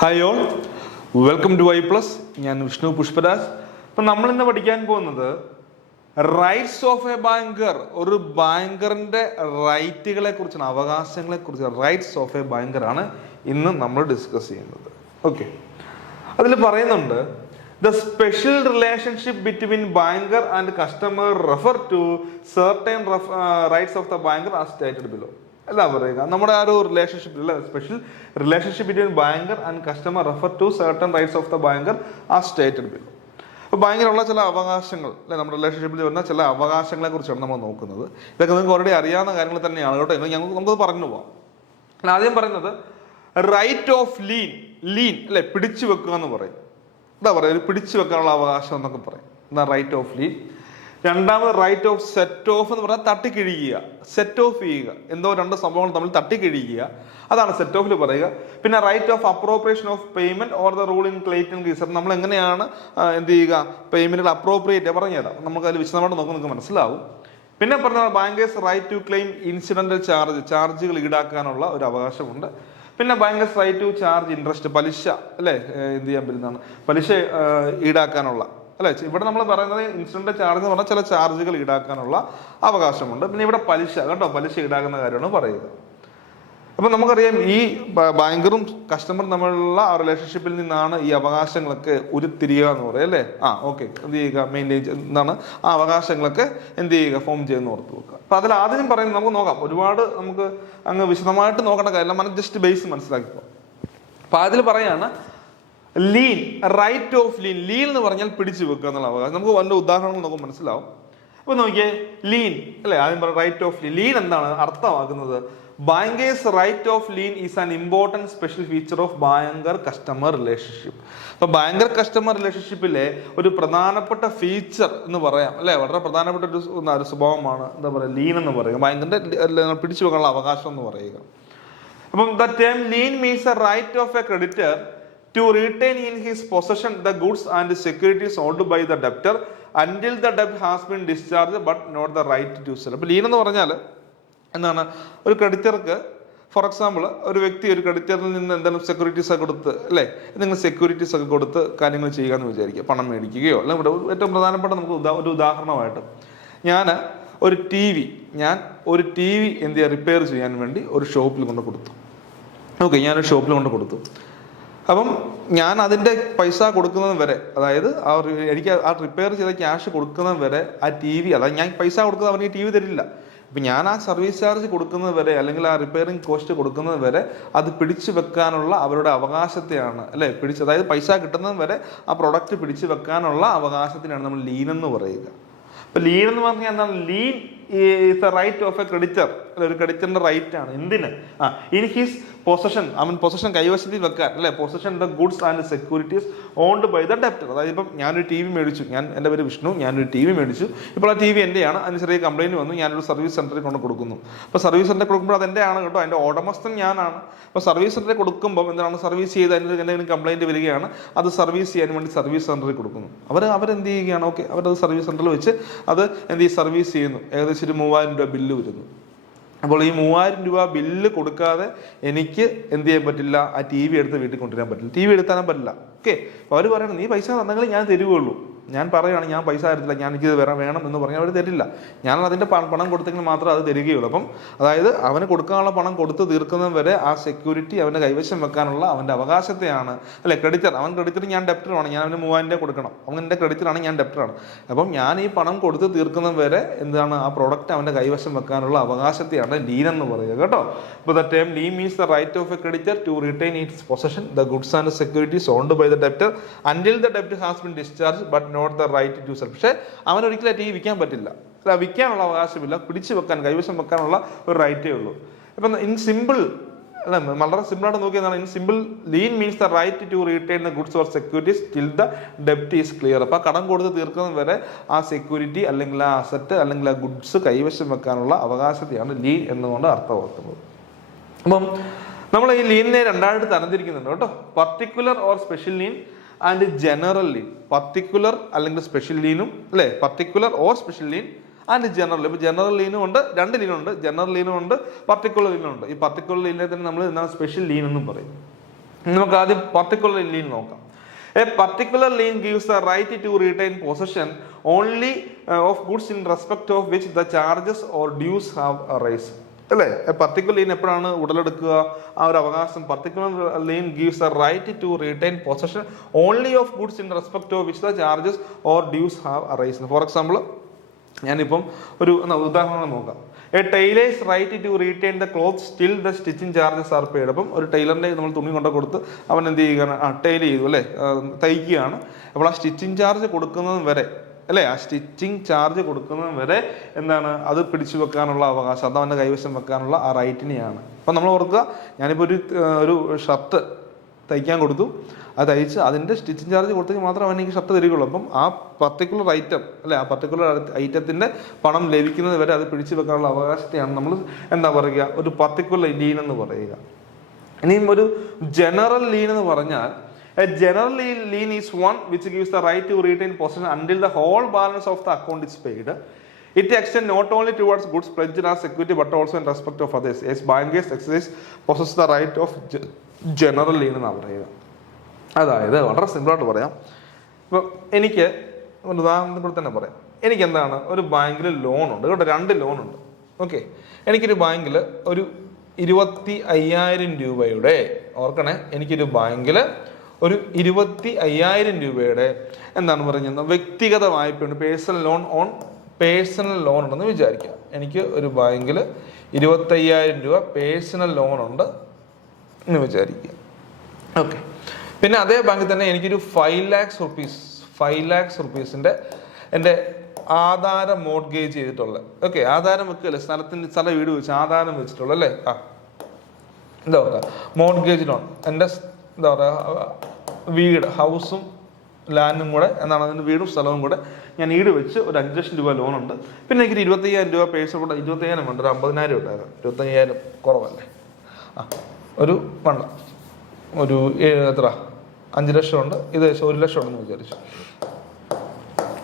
Hi all, welcome to I plus. ഞാൻ വിഷ്ണു പുഷ്പരാജ്. അപ്പം നമ്മളിന്ന് പഠിക്കാൻ പോകുന്നത് റൈറ്റ്സ് ഓഫ് എ ബാങ്കർ. ഒരു ബാങ്കറിന്റെ റൈറ്റുകളെ കുറിച്ചാണ്, അവകാശങ്ങളെ കുറിച്ച്. റൈറ്റ്സ് ഓഫ് എ ബാങ്കർ ആണ് ഇന്ന് നമ്മൾ ഡിസ്കസ് ചെയ്യുന്നത്. ഓക്കെ, അതിൽ പറയുന്നുണ്ട് the special relationship between banker and customer refer to certain rights of the banker as stated below. അല്ല പറയുക, നമ്മുടെ ആ ഒരു റിലേഷൻഷിപ്പ് അല്ല, special relationship between banker and customer refer to certain rights of the banker as stated below. അപ്പോൾ ബാങ്കിലുള്ള ചില അവകാശങ്ങൾ, അല്ലെ, നമ്മുടെ റിലേഷൻഷിപ്പിൽ വരുന്ന ചില അവകാശങ്ങളെ കുറിച്ചാണ് നമ്മൾ നോക്കുന്നത്. ഇതൊക്കെ നിങ്ങൾക്ക് ഓൾറെഡി അറിയാവുന്ന കാര്യങ്ങൾ തന്നെയാണ് കേട്ടോ. നമുക്കത് പറഞ്ഞു പോവാം. ആദ്യം പറയുന്നത് റൈറ്റ് ഓഫ് ലീൻ. ലീൻ അല്ലെ, പിടിച്ചു വെക്കുക എന്ന് പറയും. എന്താ പറയുക, ഒരു പിടിച്ചു വെക്കാനുള്ള അവകാശം എന്നൊക്കെ പറയും. എന്താ റൈറ്റ് ഓഫ് ലീൻ. രണ്ടാമത് റൈറ്റ് ഓഫ് സെറ്റ് ഓഫ് എന്ന് പറഞ്ഞാൽ തട്ടിക്കിഴിയുക, സെറ്റ് ഓഫ് ചെയ്യുക. എന്തോ രണ്ട് സംഭവങ്ങൾ തമ്മിൽ തട്ടിക്കിഴിയുക, അതാണ് സെറ്റ് ഓഫിൽ പറയുക. പിന്നെ right of appropriation of payment or the rule in Clayton case. നമ്മൾ എങ്ങനെയാണ് എന്ത് ചെയ്യുക, പേയ്മെന്റുകൾ അപ്രോപ്രിയേറ്റ് പറഞ്ഞുതരാം. നമുക്ക് അതിൽ വിശദമായിട്ട് നോക്കുമ്പോൾ നിങ്ങൾക്ക് മനസ്സിലാവും. പിന്നെ പറഞ്ഞ bankers right to claim incidental ചാർജുകൾ ഈടാക്കാനുള്ള ഒരു അവകാശമുണ്ട്. പിന്നെ bankers right to charge interest, പലിശ അല്ലെ, എന്ത് ചെയ്യാൻ പറ്റുന്നതാണ്, പലിശ ഈടാക്കാനുള്ള അല്ലെ. ഇവിടെ നമ്മൾ പറയുന്നത് ഇൻസിഡന്റ് ചാർജ് എന്ന് പറഞ്ഞാൽ ചില ചാർജുകൾ ഈടാക്കാനുള്ള അവകാശമുണ്ട്. പിന്നെ ഇവിടെ പലിശ, കേട്ടോ, പലിശ ഈടാക്കുന്ന കാര്യമാണ് പറയുക. അപ്പൊ നമുക്കറിയാം, ഈ ബാങ്കറും കസ്റ്റമറും തമ്മിലുള്ള ആ റിലേഷൻഷിപ്പിൽ നിന്നാണ് ഈ അവകാശങ്ങളൊക്കെ ഉരുത്തിരിയുക എന്ന് പറയും അല്ലേ. ഓക്കെ, എന്ത് ചെയ്യുക, മെയിൻറ്റെയിൻ എന്താണ് ആ അവകാശങ്ങളൊക്കെ എന്ത് ചെയ്യുക, ഫോം ചെയ്യുന്ന ഓർത്ത് വെക്കുക. അപ്പൊ അതിൽ ആദ്യം പറയുന്നത് നമുക്ക് നോക്കാം. ഒരുപാട് നമുക്ക് അങ്ങ് വിശദമായിട്ട് നോക്കേണ്ട കാര്യമില്ല, നമ്മൾ ജസ്റ്റ് ബേസ് മനസ്സിലാക്കിപ്പോ. അപ്പൊ അതിൽ പറയാണ് lien, right of lien. Lien എന്ന് പറഞ്ഞാൽ പിടിച്ചു വെക്കുക എന്നുള്ള അവകാശം. നമുക്ക് വല്ല ഉദാഹരണങ്ങൾ നമുക്ക് മനസ്സിലാവും. അപ്പൊ നോക്കിയേ, ലീൻ അല്ലെ, ആദ്യം പറയാം റൈറ്റ് ഓഫ് ലീൻ. ലീൻ എന്താണ് അർത്ഥമാക്കുന്നത്? Bankers right of lien is an important special feature of banker customer relationship. അപ്പൊ ബാങ്കർ കസ്റ്റമർ റിലേഷൻഷിപ്പിലെ ഒരു പ്രധാനപ്പെട്ട ഫീച്ചർ എന്ന് പറയാം അല്ലെ, വളരെ പ്രധാനപ്പെട്ട ഒരു സ്വഭാവമാണ് എന്താ പറയുക, ലീൻ എന്ന് പറയുക. ബാങ്കിന്റെ പിടിച്ചു വെക്കാനുള്ള അവകാശം എന്ന് പറയുക. അപ്പം the term lien means a right of a creditor to retain in his possession the goods and securities owned by the debtor until the debt has been discharged but not the right to sell. അപ്പോൾ lean എന്ന് പറഞ്ഞാൽ എന്താണ്, ഒരു ക്രെഡിറ്റർക്ക്, for example ഒരു വ്യക്തി ഒരു ക്രെഡിറ്ററിൽ നിന്ന് എന്തെങ്കിലും സെക്യൂരിറ്റീസ് ഒക്കെ കൊടുത്ത് അല്ലേ, എന്തെങ്കിലും സെക്യൂരിറ്റീസ് ഒക്കെ കൊടുത്ത് കാര്യങ്ങൾ ചെയ്യുക എന്ന് വിചാരിക്കുക, പണം മേടിക്കുകയോ അല്ലെങ്കിൽ ഇവിടെ ഏറ്റവും പ്രധാനപ്പെട്ട നമുക്ക് ഒരു ഉദാഹരണമായിട്ട്, ഞാൻ ഒരു ടി വി എന്ത് ചെയ്യുക, റിപ്പയർ ചെയ്യാൻ വേണ്ടി ഒരു ഷോപ്പിൽ കൊണ്ട് കൊടുത്തു. ഓക്കെ, ഞാനൊരു ഷോപ്പിൽ കൊണ്ട് കൊടുത്തു. അപ്പം ഞാൻ അതിൻ്റെ പൈസ കൊടുക്കുന്നത് വരെ, അതായത് എനിക്ക് ആ റിപ്പയർ ചെയ്ത ക്യാഷ് കൊടുക്കുന്നത് വരെ ആ ടി വി, അതായത് ഞാൻ പൈസ കൊടുക്കുന്നത് അവർക്ക് ടി വി തരില്ല. അപ്പം ഞാൻ ആ സർവീസ് ചാർജ് കൊടുക്കുന്നത് വരെ അല്ലെങ്കിൽ ആ റിപ്പയറിംഗ് കോസ്റ്റ് കൊടുക്കുന്നത് വരെ അത് പിടിച്ചു വെക്കാനുള്ള അവരുടെ അവകാശത്തെയാണ് അല്ലേ, അതായത് പൈസ കിട്ടുന്നത് വരെ ആ പ്രൊഡക്റ്റ് പിടിച്ചു വെക്കാനുള്ള അവകാശത്തിനാണ് നമ്മൾ ലീൻ എന്ന് പറയുക. അപ്പൊ ലീൻ എന്ന് പറഞ്ഞാൽ എന്താണ്? Lien is a right of a creditor. ഒരു ക്രെഡിറ്ററിന്റെ റൈറ്റ് ആണ്. എന്തിന്? ഇൻ ഹിസ് പൊസഷൻ, അവൻ പൊസഷൻ കൈവശത്തിൽ വെക്കാൻ അല്ലെ, possession the goods and securities owned by the debtor. അതായത് ഇപ്പം ഞാനൊരു ടി വി മേടിച്ചു, എൻ്റെ പേര് വിഷ്ണു, ഞാനൊരു ടി വി മേടിച്ചു. ഇപ്പോൾ ആ ടി വി എൻ്റെയാണ്. അതിന് ചെറിയ കംപ്ലൈൻറ്റ് വന്നു, ഞാനൊരു സർവീസ് സെന്ററിൽ കൊണ്ട് കൊടുക്കുന്നു. അപ്പോൾ സർവീസ് സെന്ററിൽ കൊടുക്കുമ്പോൾ അത് എൻ്റെ ആണ് കേട്ടോ, അതിൻ്റെ ഉടമസ്ഥൻ ഞാനാണ്. അപ്പോൾ സർവീസ് സെന്ററിൽ കൊടുക്കുമ്പോൾ എന്താണ്, സർവീസ് ചെയ്ത് അതിന് എന്തെങ്കിലും കംപ്ലൈൻറ്റ് വരികയാണ്, അത് സർവീസ് ചെയ്യാൻ വേണ്ടി സർവീസ് സെന്ററിൽ കൊടുക്കുന്നു. അവരെന്ത് ചെയ്യുകയാണ്, ഓക്കെ, അവരത് സർവീസ് സെന്ററിൽ വെച്ച് അത് എന്ത് ചെയ്യും, സർവീസ് ചെയ്യുന്നു. ഏകദേശം ഒരു 3000 രൂപ ബില്ല് വരുന്നു. അപ്പോൾ ഈ 3000 രൂപ ബില്ല് കൊടുക്കാതെ എനിക്ക് എന്ത് ചെയ്യാൻ പറ്റില്ല, ആ ടി വി എടുത്ത് വീട്ടിൽ കൊണ്ടുവരാൻ പറ്റില്ല, ടി വി എടുത്താനും പറ്റില്ല. ഓക്കെ, അപ്പോൾ അവർ പറയണം, നീ പൈസ തന്നെങ്കിൽ ഞാൻ തരുവുള്ളൂ. ഞാൻ പറയുകയാണ് ഞാൻ പൈസ തരത്തില്ല, ഞാൻ എനിക്കിത് വേണം എന്ന് പറഞ്ഞാൽ അവർ തരില്ല. ഞാൻ അതിൻ്റെ പണം കൊടുത്തെങ്കിൽ മാത്രമേ അത് തരികയുള്ളൂ. അപ്പം അതായത് അവന് കൊടുക്കാനുള്ള പണം കൊടുത്ത് തീർക്കുന്നത് വരെ ആ സെക്യൂരിറ്റി അവൻ്റെ കൈവശം വെക്കാനുള്ള അവൻ്റെ അവകാശത്തെയാണ് അല്ലെ ക്രെഡിറ്റർ. അവൻ ക്രെഡിറ്റർ, ഞാൻ ഡെപ്റ്ററാണ്, ഞാൻ അവന് 3000 രൂപ കൊടുക്കണം. അവൻ എൻ്റെ ക്രെഡിറ്ററാണ്, ഞാൻ ഡെപ്റ്ററാണ്. അപ്പം ഞാൻ ഈ പണം കൊടുത്ത് തീർക്കുന്നത് വരെ എന്താണ്, ആ പ്രോഡക്റ്റ് അവൻ്റെ കൈവശം വെക്കാനുള്ള അവകാശത്തെയാണ് ലീൻ എന്ന് പറയുക കേട്ടോ. ഇപ്പോൾ the term lien means the right of a creditor to retain its possession the goods and securities owned by the debtor until the ഡെപ്റ്റ് has been discharge but not the right to sell. പക്ഷേ അവൻ ഒരിക്കലും T വിൽക്കാൻ പറ്റില്ല, വിൽക്കാനുള്ള അവകാശമില്ല, പിടിച്ചു വെക്കാൻ, കൈവശം വെക്കാനുള്ള ഒരു റൈറ്റേ ഉള്ളൂ. ഇപ്പം ഇൻ സിമ്പിൾ അല്ല, വളരെ സിമ്പിളായിട്ട് നോക്കിയതാണ്. In simple lien means the right to retain the goods or securities till the ഡെപ്റ്റ് ഈസ് ക്ലിയർ. അപ്പോൾ കടം കൊടുത്ത് തീർക്കുന്നത് വരെ ആ സെക്യൂരിറ്റി അല്ലെങ്കിൽ ആ അസറ്റ് അല്ലെങ്കിൽ ആ ഗുഡ്സ് കൈവശം വെക്കാനുള്ള അവകാശത്തെയാണ് ലീൻ എന്നുകൊണ്ട് അർത്ഥമാക്കുന്നത്. അപ്പം നമ്മൾ ഈ ലീനിനെ രണ്ടായിട്ട് തരംതിരിക്കുന്നുണ്ട് കേട്ടോ. Particular or special lean and general lean. Particular അല്ലെങ്കിൽ സ്പെഷ്യൽ ലീനും അല്ലേ, particular or special lean and general. ഇപ്പോൾ ജനറൽ ലീനും ഉണ്ട്, 2 ലീനുണ്ട്, ജനറൽ ലീനും ഉണ്ട്, പർട്ടിക്കുലർ ലീനും ഉണ്ട്. ഈ പർട്ടിക്കുലർ ലീനിനെ തന്നെ നമ്മൾ എന്താണ് സ്പെഷ്യൽ ലീൻ എന്നും പറയും. നമുക്ക് ആദ്യം പർട്ടിക്കുലർ ലീൻ നോക്കാം. A particular lien gives the right to retain possession only of goods in respect of which the charges or dues have arisen. അല്ലേ? പർട്ടിക്കുലർ ലീൻ എപ്പോഴാണ് ഉടലെടുക്കുക? ആ ഒരു അവകാശം particular lien gives the right to retain possession only of goods in respect of which the charges or dues have arised. For example, ഞാനിപ്പം ഒരു ഉദാഹരണം നോക്കാം. A tailor's right to retain the cloth still the stitching charges are paid. അപ്പം ഒരു ടൈലറിൻ്റെ നമ്മൾ തുണി കൊണ്ട് കൊടുത്ത് അവൻ എന്ത് ചെയ്യുകയാണ്? ടൈൽ ചെയ്തു അല്ലേ, തയ്ക്കുകയാണ്. അപ്പോൾ ആ സ്റ്റിച്ചിങ് ചാർജ് കൊടുക്കുന്നത് വരെ അല്ലേ, ആ സ്റ്റിച്ചിങ് ചാർജ് കൊടുക്കുന്നത് വരെ എന്താണ് അത് പിടിച്ചു വെക്കാനുള്ള അവകാശം, അത് അവൻ്റെ കൈവശം വെക്കാനുള്ള ആ റൈറ്റിനെയാണ്. അപ്പം നമ്മൾ ഓർക്കുക, ഞാനിപ്പോൾ ഒരു ഷർട്ട് തയ്ക്കാൻ കൊടുത്തു, അത് തയ്ച്ച് അതിൻ്റെ സ്റ്റിച്ചിങ് ചാർജ് കൊടുത്തെങ്കിൽ മാത്രം അവൻ എനിക്ക് ഷർട്ട് തരികയുള്ളൂ. അപ്പം ആ പർട്ടിക്കുലർ ഐറ്റം അല്ലെ, ആ പർട്ടിക്കുലർ ഐറ്റത്തിൻ്റെ പണം ലഭിക്കുന്നത് വരെ അത് പിടിച്ചു വെക്കാനുള്ള അവകാശത്തെയാണ് നമ്മൾ എന്താ പറയുക? ഒരു പർട്ടിക്കുലർ ലീൻ എന്ന് പറയുക. ഇനിയും ഒരു ജനറൽ ലീൻ എന്ന് പറഞ്ഞാൽ, a general lien is one which gives the right to retain possession until the whole balance of the account is paid. It extends not only towards goods pledged as security but also in respect of others. As bankers exercise possess the right of general lien എന്നാണ് പറയുക. അതായത് വളരെ സിമ്പിളായിട്ട് പറയാം. ഇപ്പം എനിക്ക് ഒരു ഉദാഹരണത്തിൽ തന്നെ പറയാം. എനിക്ക് എന്താണ്, ഒരു ബാങ്കിൽ ലോണുണ്ട് കേട്ടോ, 2 ലോണുണ്ട്. ഓക്കെ, എനിക്കൊരു ബാങ്കിൽ ഒരു 25,000 രൂപയുടെ, ഓർക്കണേ, എനിക്കൊരു ബാങ്കിൽ ഒരു 25,000 രൂപയുടെ എന്താണ് പറയുന്നത് വ്യക്തിഗത വായ്പയുണ്ട്, പേഴ്സണൽ ലോൺ ഉണ്ടെന്ന് വിചാരിക്കുക. എനിക്ക് ഒരു ബാങ്കിൽ 25,000 രൂപ പേഴ്സണൽ ലോൺ ഉണ്ട് എന്ന് വിചാരിക്കുക. ഓക്കെ, പിന്നെ അതേ ബാങ്കിൽ തന്നെ എനിക്കൊരു 5 lakhs റുപ്പീസിൻ്റെ എൻ്റെ ആധാരം മോർഗേജ് ചെയ്തിട്ടുള്ള, ഓക്കെ, ആധാരം വെക്കല്ലേ, സ്ഥല വീട് വെച്ച് ആധാരം വെച്ചിട്ടുള്ള അല്ലേ, എന്താ പറയുക, മോർഗേജ് ലോൺ, എൻ്റെ എന്താ പറയുക വീട്, ഹൗസും ലാൻഡും കൂടെ എന്താണ്, അതിൻ്റെ വീടും സ്ഥലവും കൂടെ ഞാൻ ഈട് വെച്ച് ഒരു 5 ലക്ഷം രൂപ ലോണുണ്ട്. പിന്നെ എനിക്ക് 25,000 രൂപ പേഴ്സൺ കൂടെ, 25,000 വേണ്ട, ഒരു 50,000 ഉണ്ടായിരുന്നു. 25,000 കുറവല്ലേ, ഒരു വേണ്ട, ഒരു എത്ര 5 ലക്ഷം ഉണ്ട്, ഇത് 1 ലക്ഷം ഉണ്ടെന്ന് വിചാരിച്ചു.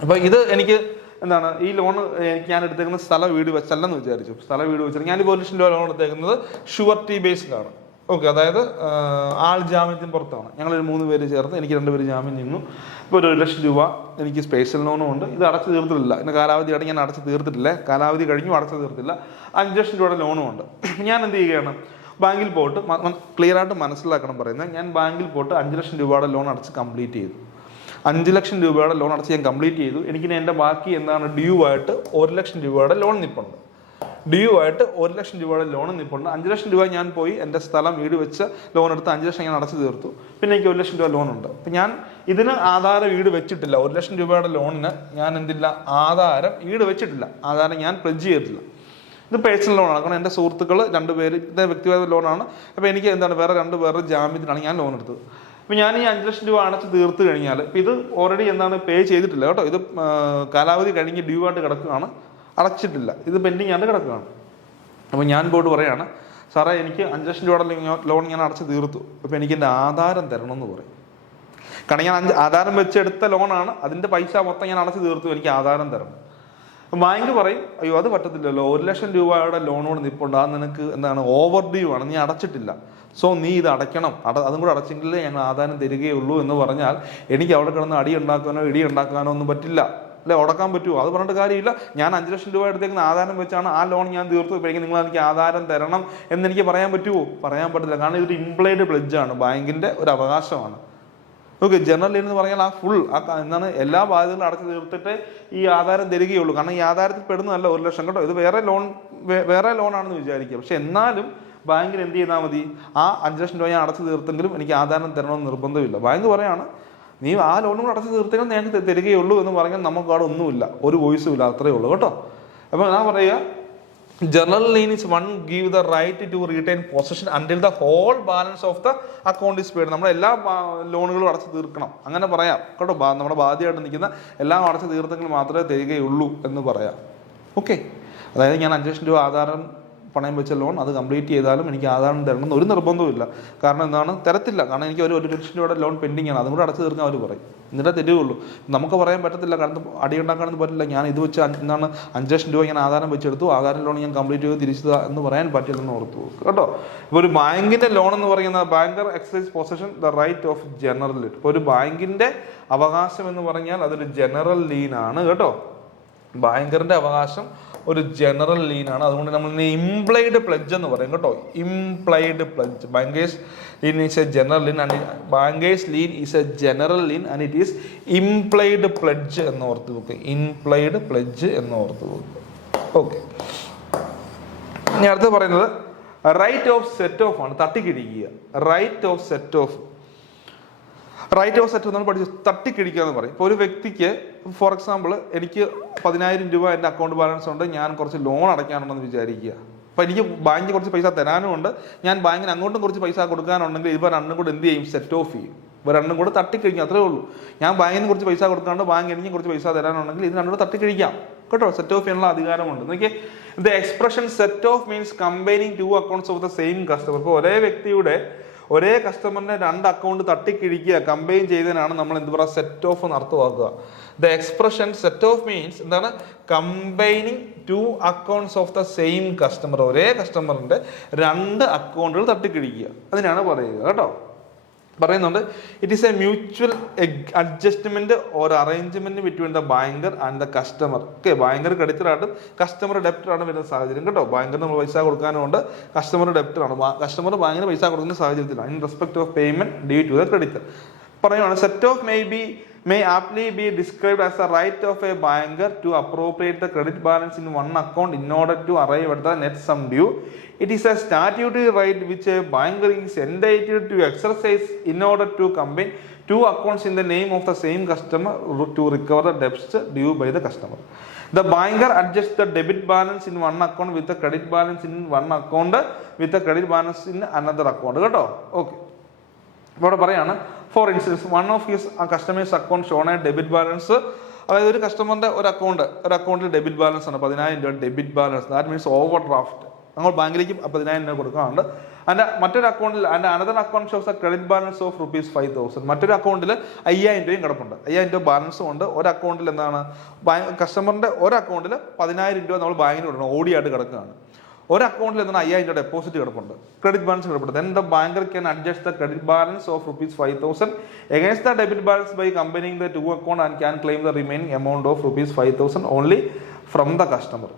അപ്പോൾ ഇത് എനിക്ക് എന്താണ്, ഈ ലോൺ എനിക്ക് ഞാൻ എടുത്തേക്കുന്നത് സ്ഥല വീട് വെച്ചല്ലെന്ന് വിചാരിച്ചു. സ്ഥല വീട് വെച്ചാൽ ഞാനിപ്പോൾ 1 ലക്ഷം രൂപ ലോൺ എടുത്തേക്കുന്നത് ഷുവർട്ടി ബേസ്ഡാണ്. ഓക്കെ, അതായത് ആൾ ജാമ്യത്തിന് പുറത്താണ്. ഞങ്ങളൊരു 3 പേര് ചേർന്ന് എനിക്ക് 2 പേര് ജാമ്യം നിന്നു. ഇപ്പോൾ ഒരു 1 ലക്ഷം രൂപ എനിക്ക് സ്പെഷ്യൽ ലോണും ഉണ്ട്. ഇത് അടച്ചു തീർത്തിട്ടില്ല, ഇതിൻ്റെ കാലാവധിയായിട്ട് ഞാൻ അടച്ചു തീർത്തിട്ടില്ല, കാലാവധി കഴിഞ്ഞു അടച്ചു തീർത്തില്ല. 5 ലക്ഷം രൂപയുടെ ലോണും ഉണ്ട്. ഞാൻ എന്ത് ചെയ്യുകയാണ്, ബാങ്കിൽ പോയിട്ട് ക്ലിയർ ആയിട്ട് മനസ്സിലാക്കണം പറയുന്നത്, ഞാൻ ബാങ്കിൽ പോയിട്ട് 5 ലക്ഷം രൂപയുടെ ലോൺ അടച്ച് കംപ്ലീറ്റ് ചെയ്തു. 5 ലക്ഷം രൂപയുടെ ലോൺ അടച്ച് ഞാൻ കംപ്ലീറ്റ് ചെയ്തു. എനിക്കിനി എൻ്റെ ബാക്കി എന്താണ്, ഡ്യൂ ആയിട്ട് 1 ലക്ഷം രൂപയുടെ ലോൺ നിൽപ്പുണ്ട്. ഡ്യൂ ആയിട്ട് 1 ലക്ഷം രൂപയുടെ ലോൺ നിൽപ്പുണ്ട്. 5 ലക്ഷം രൂപ ഞാൻ പോയി എൻ്റെ സ്ഥലം വീട് വെച്ച് ലോൺ എടുത്ത് 5 ലക്ഷം ഞാൻ അടച്ചു തീർത്തു. പിന്നെ എനിക്ക് 1 ലക്ഷം രൂപ ലോൺ ഉണ്ട്. അപ്പം ഞാൻ ഇതിന് ആധാരം ഈട് വെച്ചിട്ടില്ല. 1 ലക്ഷം രൂപയുടെ ലോണിന് ഞാൻ എന്തില്ല, ആധാരം ഈട് വെച്ചിട്ടില്ല, ആധാരം ഞാൻ പ്ലെഡ്ജ് ചെയ്തിട്ടില്ല. ഇത് പേഴ്സണൽ ലോണാണ്. കാരണം എൻ്റെ സുഹൃത്തുക്കൾ 2 പേര്, ഇത് വ്യക്തിഗത ലോണാണ്. അപ്പോൾ എനിക്ക് എന്താണ്, വേറെ 2 പേരുടെ ജാമ്യത്തിലാണ് ഞാൻ ലോൺ എടുത്തത്. അപ്പോൾ ഞാൻ ഈ 5 ലക്ഷം രൂപ അടച്ച് തീർത്ത് കഴിഞ്ഞാൽ ഇത് ഓൾറെഡി എന്താണ് പേ ചെയ്തിട്ടില്ല കേട്ടോ, ഇത് കാലാവധി കഴിഞ്ഞ് ഡ്യൂ ആയിട്ട് കിടക്കുകയാണ്, അടച്ചിട്ടില്ല, ഇത് പെൻഡിങ് ആയിട്ട് കിടക്കുകയാണ്. അപ്പോൾ ഞാൻ പോയിട്ട് പറയുകയാണ്, സാറേ എനിക്ക് 5 ലക്ഷം രൂപയുടെ ലോൺ ഞാൻ അടച്ച് തീർത്തു, അപ്പോൾ എനിക്ക് എൻ്റെ ആധാരം തരണമെന്ന് പറയും. കാരണം ഞാൻ ആധാരം വെച്ചെടുത്ത ലോണാണ്, അതിൻ്റെ പൈസ മൊത്തം ഞാൻ അടച്ച് തീർത്തു, എനിക്ക് ആധാരം തരണം. അപ്പം ബാങ്ക് പറയും, അയ്യോ അത് പറ്റത്തില്ലല്ലോ, 1 ലക്ഷം രൂപയുടെ ലോണോട് നിൽപ്പുണ്ട്, അത് നിനക്ക് എന്താണ് ഓവർ ഡ്യൂ ആണ്, നീ അടച്ചിട്ടില്ല, സോ നീ ഇത് അടയ്ക്കണം, അതും കൂടെ അടച്ചെങ്കിലേ ഞങ്ങൾ ആധാരം തരികയുള്ളൂ എന്ന് പറഞ്ഞാൽ എനിക്ക് അവിടെ കിടന്ന് അടി ഉണ്ടാക്കാനോ ഇടി ഉണ്ടാക്കാനോ ഒന്നും പറ്റില്ല അല്ലെ, ഉടക്കാൻ പറ്റുമോ? അത് പറഞ്ഞിട്ട് കാര്യമില്ല. ഞാൻ 5 ലക്ഷം രൂപ എടുത്തേക്കുന്ന ആധാരം വെച്ചാണ് ആ ലോൺ ഞാൻ തീർത്തു, ഇപ്പോഴേക്കും നിങ്ങൾ എനിക്ക് ആധാരം തരണം എന്നെനിക്ക് പറയാൻ പറ്റുമോ? പറയാൻ പറ്റില്ല. കാരണം ഇതൊരു ഇംപ്ലൈഡ് പ്ലെഡ്ജാണ്, ബാങ്കിൻ്റെ ഒരു അവകാശമാണ്. ഓക്കെ, ജനറൽ എന്ന് പറഞ്ഞാൽ ആ ഫുൾ എന്താണ് എല്ലാ ബാധ്യതകളും അടച്ചു തീർത്തിട്ട് ഈ ആധാരം തരികയുള്ളൂ. കാരണം ഈ ആധാരത്തിൽ പെടുന്നതല്ല 1 ലക്ഷം കേട്ടോ, ഇത് വേറെ ലോണാണെന്ന് വിചാരിക്കുക. പക്ഷെ എന്നാലും ബാങ്കിന് എന്ത് ചെയ്താൽ മതി, ആ 5 ലക്ഷം രൂപ ഞാൻ അടച്ചു തീർത്തെങ്കിലും എനിക്ക് ആധാരം തരണമെന്ന് നിർബന്ധമില്ല. ബാങ്ക് പറയാണ്, നീ ആ ലോണും കൂടെ അടച്ചു തീർത്തെങ്കിലും ഞങ്ങൾക്ക് തരികയുള്ളൂ എന്ന് പറഞ്ഞാൽ നമുക്ക് അവിടെ ഒന്നുമില്ല, ഒരു വോയിസും ഇല്ല, അത്രയേ ഉള്ളൂ കേട്ടോ. അപ്പോൾ ഞാൻ പറയുക, general lien is one give the right to retain possession until the whole balance of the account is paid. നമ്മുടെ എല്ലാ ലോണുകളും അടച്ചു തീർക്കണം, അങ്ങനെ പറയാം കേട്ടോ. നമ്മുടെ ബാധ്യമായിട്ട് നിൽക്കുന്ന എല്ലാം അടച്ചു തീർത്തെങ്കിൽ മാത്രമേ തരികയുള്ളൂ എന്ന് പറയാം. ഓക്കെ, അതായത് ഞാൻ 5 ലക്ഷം രൂപ ആധാരം പണയം വെച്ച ലോൺ അത് കംപ്ലീറ്റ് ചെയ്താലും എനിക്ക് ആധാരം തരണമെന്ന് ഒരു നിർബന്ധവുമില്ല. കാരണം എന്താണ്, തരത്തില്ല. കാരണം എനിക്ക് ഒരു 1 ലക്ഷം രൂപയുടെ ലോൺ പെൻഡിങ് ആണ്, അതും കൂടെ അടച്ചു തീർക്കാൻ അവർ പറയും. എന്നിട്ടേ തരുള്ളൂ. നമുക്ക് പറയാൻ പറ്റത്തില്ല, കാരണം അടിയുണ്ടാക്കാനൊന്നും പറ്റില്ല. ഞാൻ ഇത് വെച്ച് 5 ലക്ഷം രൂപ ഞാൻ ആധാരം വെച്ചെടുത്തു, ആധാരം ലോൺ ഞാൻ കംപ്ലീറ്റ് ചെയ്ത് തിരിച്ചു എന്ന് പറയാൻ പറ്റില്ലെന്ന് ഓർത്ത് പോകും കേട്ടോ. ഇപ്പോൾ ഒരു ബാങ്കിന്റെ ലോൺ എന്ന് പറയുന്നത് banker exercise possession the right of general lien. ഇപ്പോൾ ഒരു ബാങ്കിന്റെ അവകാശം എന്ന് പറഞ്ഞാൽ അതൊരു ജനറൽ ലീൻ ആണ് കേട്ടോ. ബാങ്കറിന്റെ അവകാശം ഒരു ജനറൽ ലീൻ ആണ്. അതുകൊണ്ട് നമ്മൾ ഇംപ്ലൈഡ് പ്ലഡ്ജ് എന്ന് പറയും കേട്ടോ. Implied pledge. Bankers lean is A general lean and bankers lean is A general lean and it is implied pledge എന്ന് ഓർത്ത് വെക്കുക. ഇംപ്ലൈഡ് പ്ലഡ്ജ് എന്ന് ഓർത്ത് വെക്കുക. ഓക്കെ, ഇനി അടുത്ത് പറയുന്നത് റൈറ്റ് ഓഫ് സെറ്റ് ഓഫ് ആണ്. തട്ടിക്കിഴിക്കുക. Right of set off. Right of set നമ്മൾ പഠിച്ചു തട്ടിക്കിഴിക്കുക എന്ന് പറയും. ഇപ്പോൾ ഒരു വ്യക്തിക്ക് ഫോർ എക്സാമ്പിൾ എനിക്ക് 10,000 രൂപ എൻ്റെ അക്കൗണ്ട് ബാലൻസ് ഉണ്ട്, ഞാൻ കുറച്ച് ലോൺ അടയ്ക്കാനുണ്ടെന്ന് വിചാരിക്കുക. അപ്പോൾ എനിക്ക് ബാങ്കിൽ കുറച്ച് പൈസ തരാനുമുണ്ട്, ഞാൻ ബാങ്കിന് അങ്ങോട്ടും കുറച്ച് പൈസ കൊടുക്കാനുണ്ടെങ്കിൽ ഇവ രണ്ടും കൂടെ എന്ത് ചെയ്യും, സെറ്റ് ഓഫ് ചെയ്യും. ഇവ രണ്ടും കൂടെ തട്ടിക്കഴിഞ്ഞാൽ അത്രേ ഉള്ളൂ. ഞാൻ ബാങ്കിന് കുറച്ച് പൈസ കൊടുക്കാണ്ട് ബാങ്ക് എനിക്കും കുറച്ച് പൈസ തരാനുണ്ടെങ്കിൽ ഇത് രണ്ടും കൂടെ തട്ടിക്കഴിക്കാം കേട്ടോ. സെറ്റ് ഓഫ് ചെയ്യാനുള്ള അധികാരമുണ്ട്. നോക്കിയേ, the expression set off means combining 2 accounts of the same customer. ഇപ്പോൾ ഒരേ വ്യക്തിയുടെ ഒരേ കസ്റ്റമറിന്റെ 2 അക്കൗണ്ട് തട്ടിക്കിഴിക്കുക, കമ്പൈൻ ചെയ്തതിനാണ് നമ്മൾ എന്ത് പറയുക, സെറ്റ് ഓഫ് എന്ന് അർത്ഥമാക്കുക. The expression set off means എന്താണ്, combining 2 accounts of the same customer. ഒരേ കസ്റ്റമറിന്റെ 2 അക്കൗണ്ടുകൾ തട്ടിക്കിഴിക്കുക, അതിനാണ് പറയുക കേട്ടോ. പറയുന്നുണ്ട് it is a mutual adjustment or arrangement between the banker and the customer. Okay, banker ക്രെഡിറ്ററായിട്ടും കസ്റ്റമർ ഡെപ്റ്ററാണ് വരുന്ന സാഹചര്യം കേട്ടോ. ബാങ്കറിന് നമ്മൾ പൈസ കൊടുക്കാനുണ്ട്, കസ്റ്റമർ ഡെപ്റ്ററാണ്. കസ്റ്റമർ ബാങ്കിന് പൈസ കൊടുക്കുന്ന സാഹചര്യത്തിലാണ് in respect of payment due to the creditor. പറയുകയാണ് set off may aptly be described as a right of a banker to appropriate the credit balance in one account in order to arrive at the net sum due. It is a statutory right which a banker is entitled to exercise in order to combine 2 accounts in the name of the same customer to recover the debts due by the customer. The banker adjusts the debit balance in one account with the credit balance in one account with the credit balance in another account കേട്ടോ. Okay, ഇവിടെ പറയാണ് for instance one of his customers account shown a debit balance. അതായത് ഒരു കസ്റ്റമറിന്റെ ഒരു അക്കൗണ്ടിൽ debit balance ആണ് 10,000 രൂപ debit balance. That means over draft. നമ്മൾ ബാങ്കിലേക്ക് 10,000 രൂപ കൊടുക്കാറുണ്ട്. അതിന്റെ മറ്റൊരു അക്കൗണ്ടിൽ another account shows A credit balance of ₹5,000. മറ്റൊരു അക്കൗണ്ടിൽ 5,000 രൂപയും കിടപ്പുണ്ട്. 5,000 രൂപ ബാലൻസും ഉണ്ട്. ഒരു അക്കൗണ്ടിൽ എന്താണ്, കസ്റ്റമറിന്റെ ഒരു അക്കൗണ്ടിൽ 10,000 രൂപ നമ്മൾ ബാങ്കിന് കൊടുക്കണം, ഓടിയായിട്ട് കിടക്കുകയാണ്. ഒരു അക്കൗണ്ടിൽ എന്താണ് 5,000 രൂപ ഡെപ്പോസിറ്റ് കിടപ്പുണ്ട്, ക്രെഡിറ്റ് ബാലൻസ് കിടപ്പുണ്ട്. Then the banker can adjust the credit balance of ₹5,000 against the debit balance by combining the 2 accounts and can claim the remaining amount of ₹5,000 only from the customer.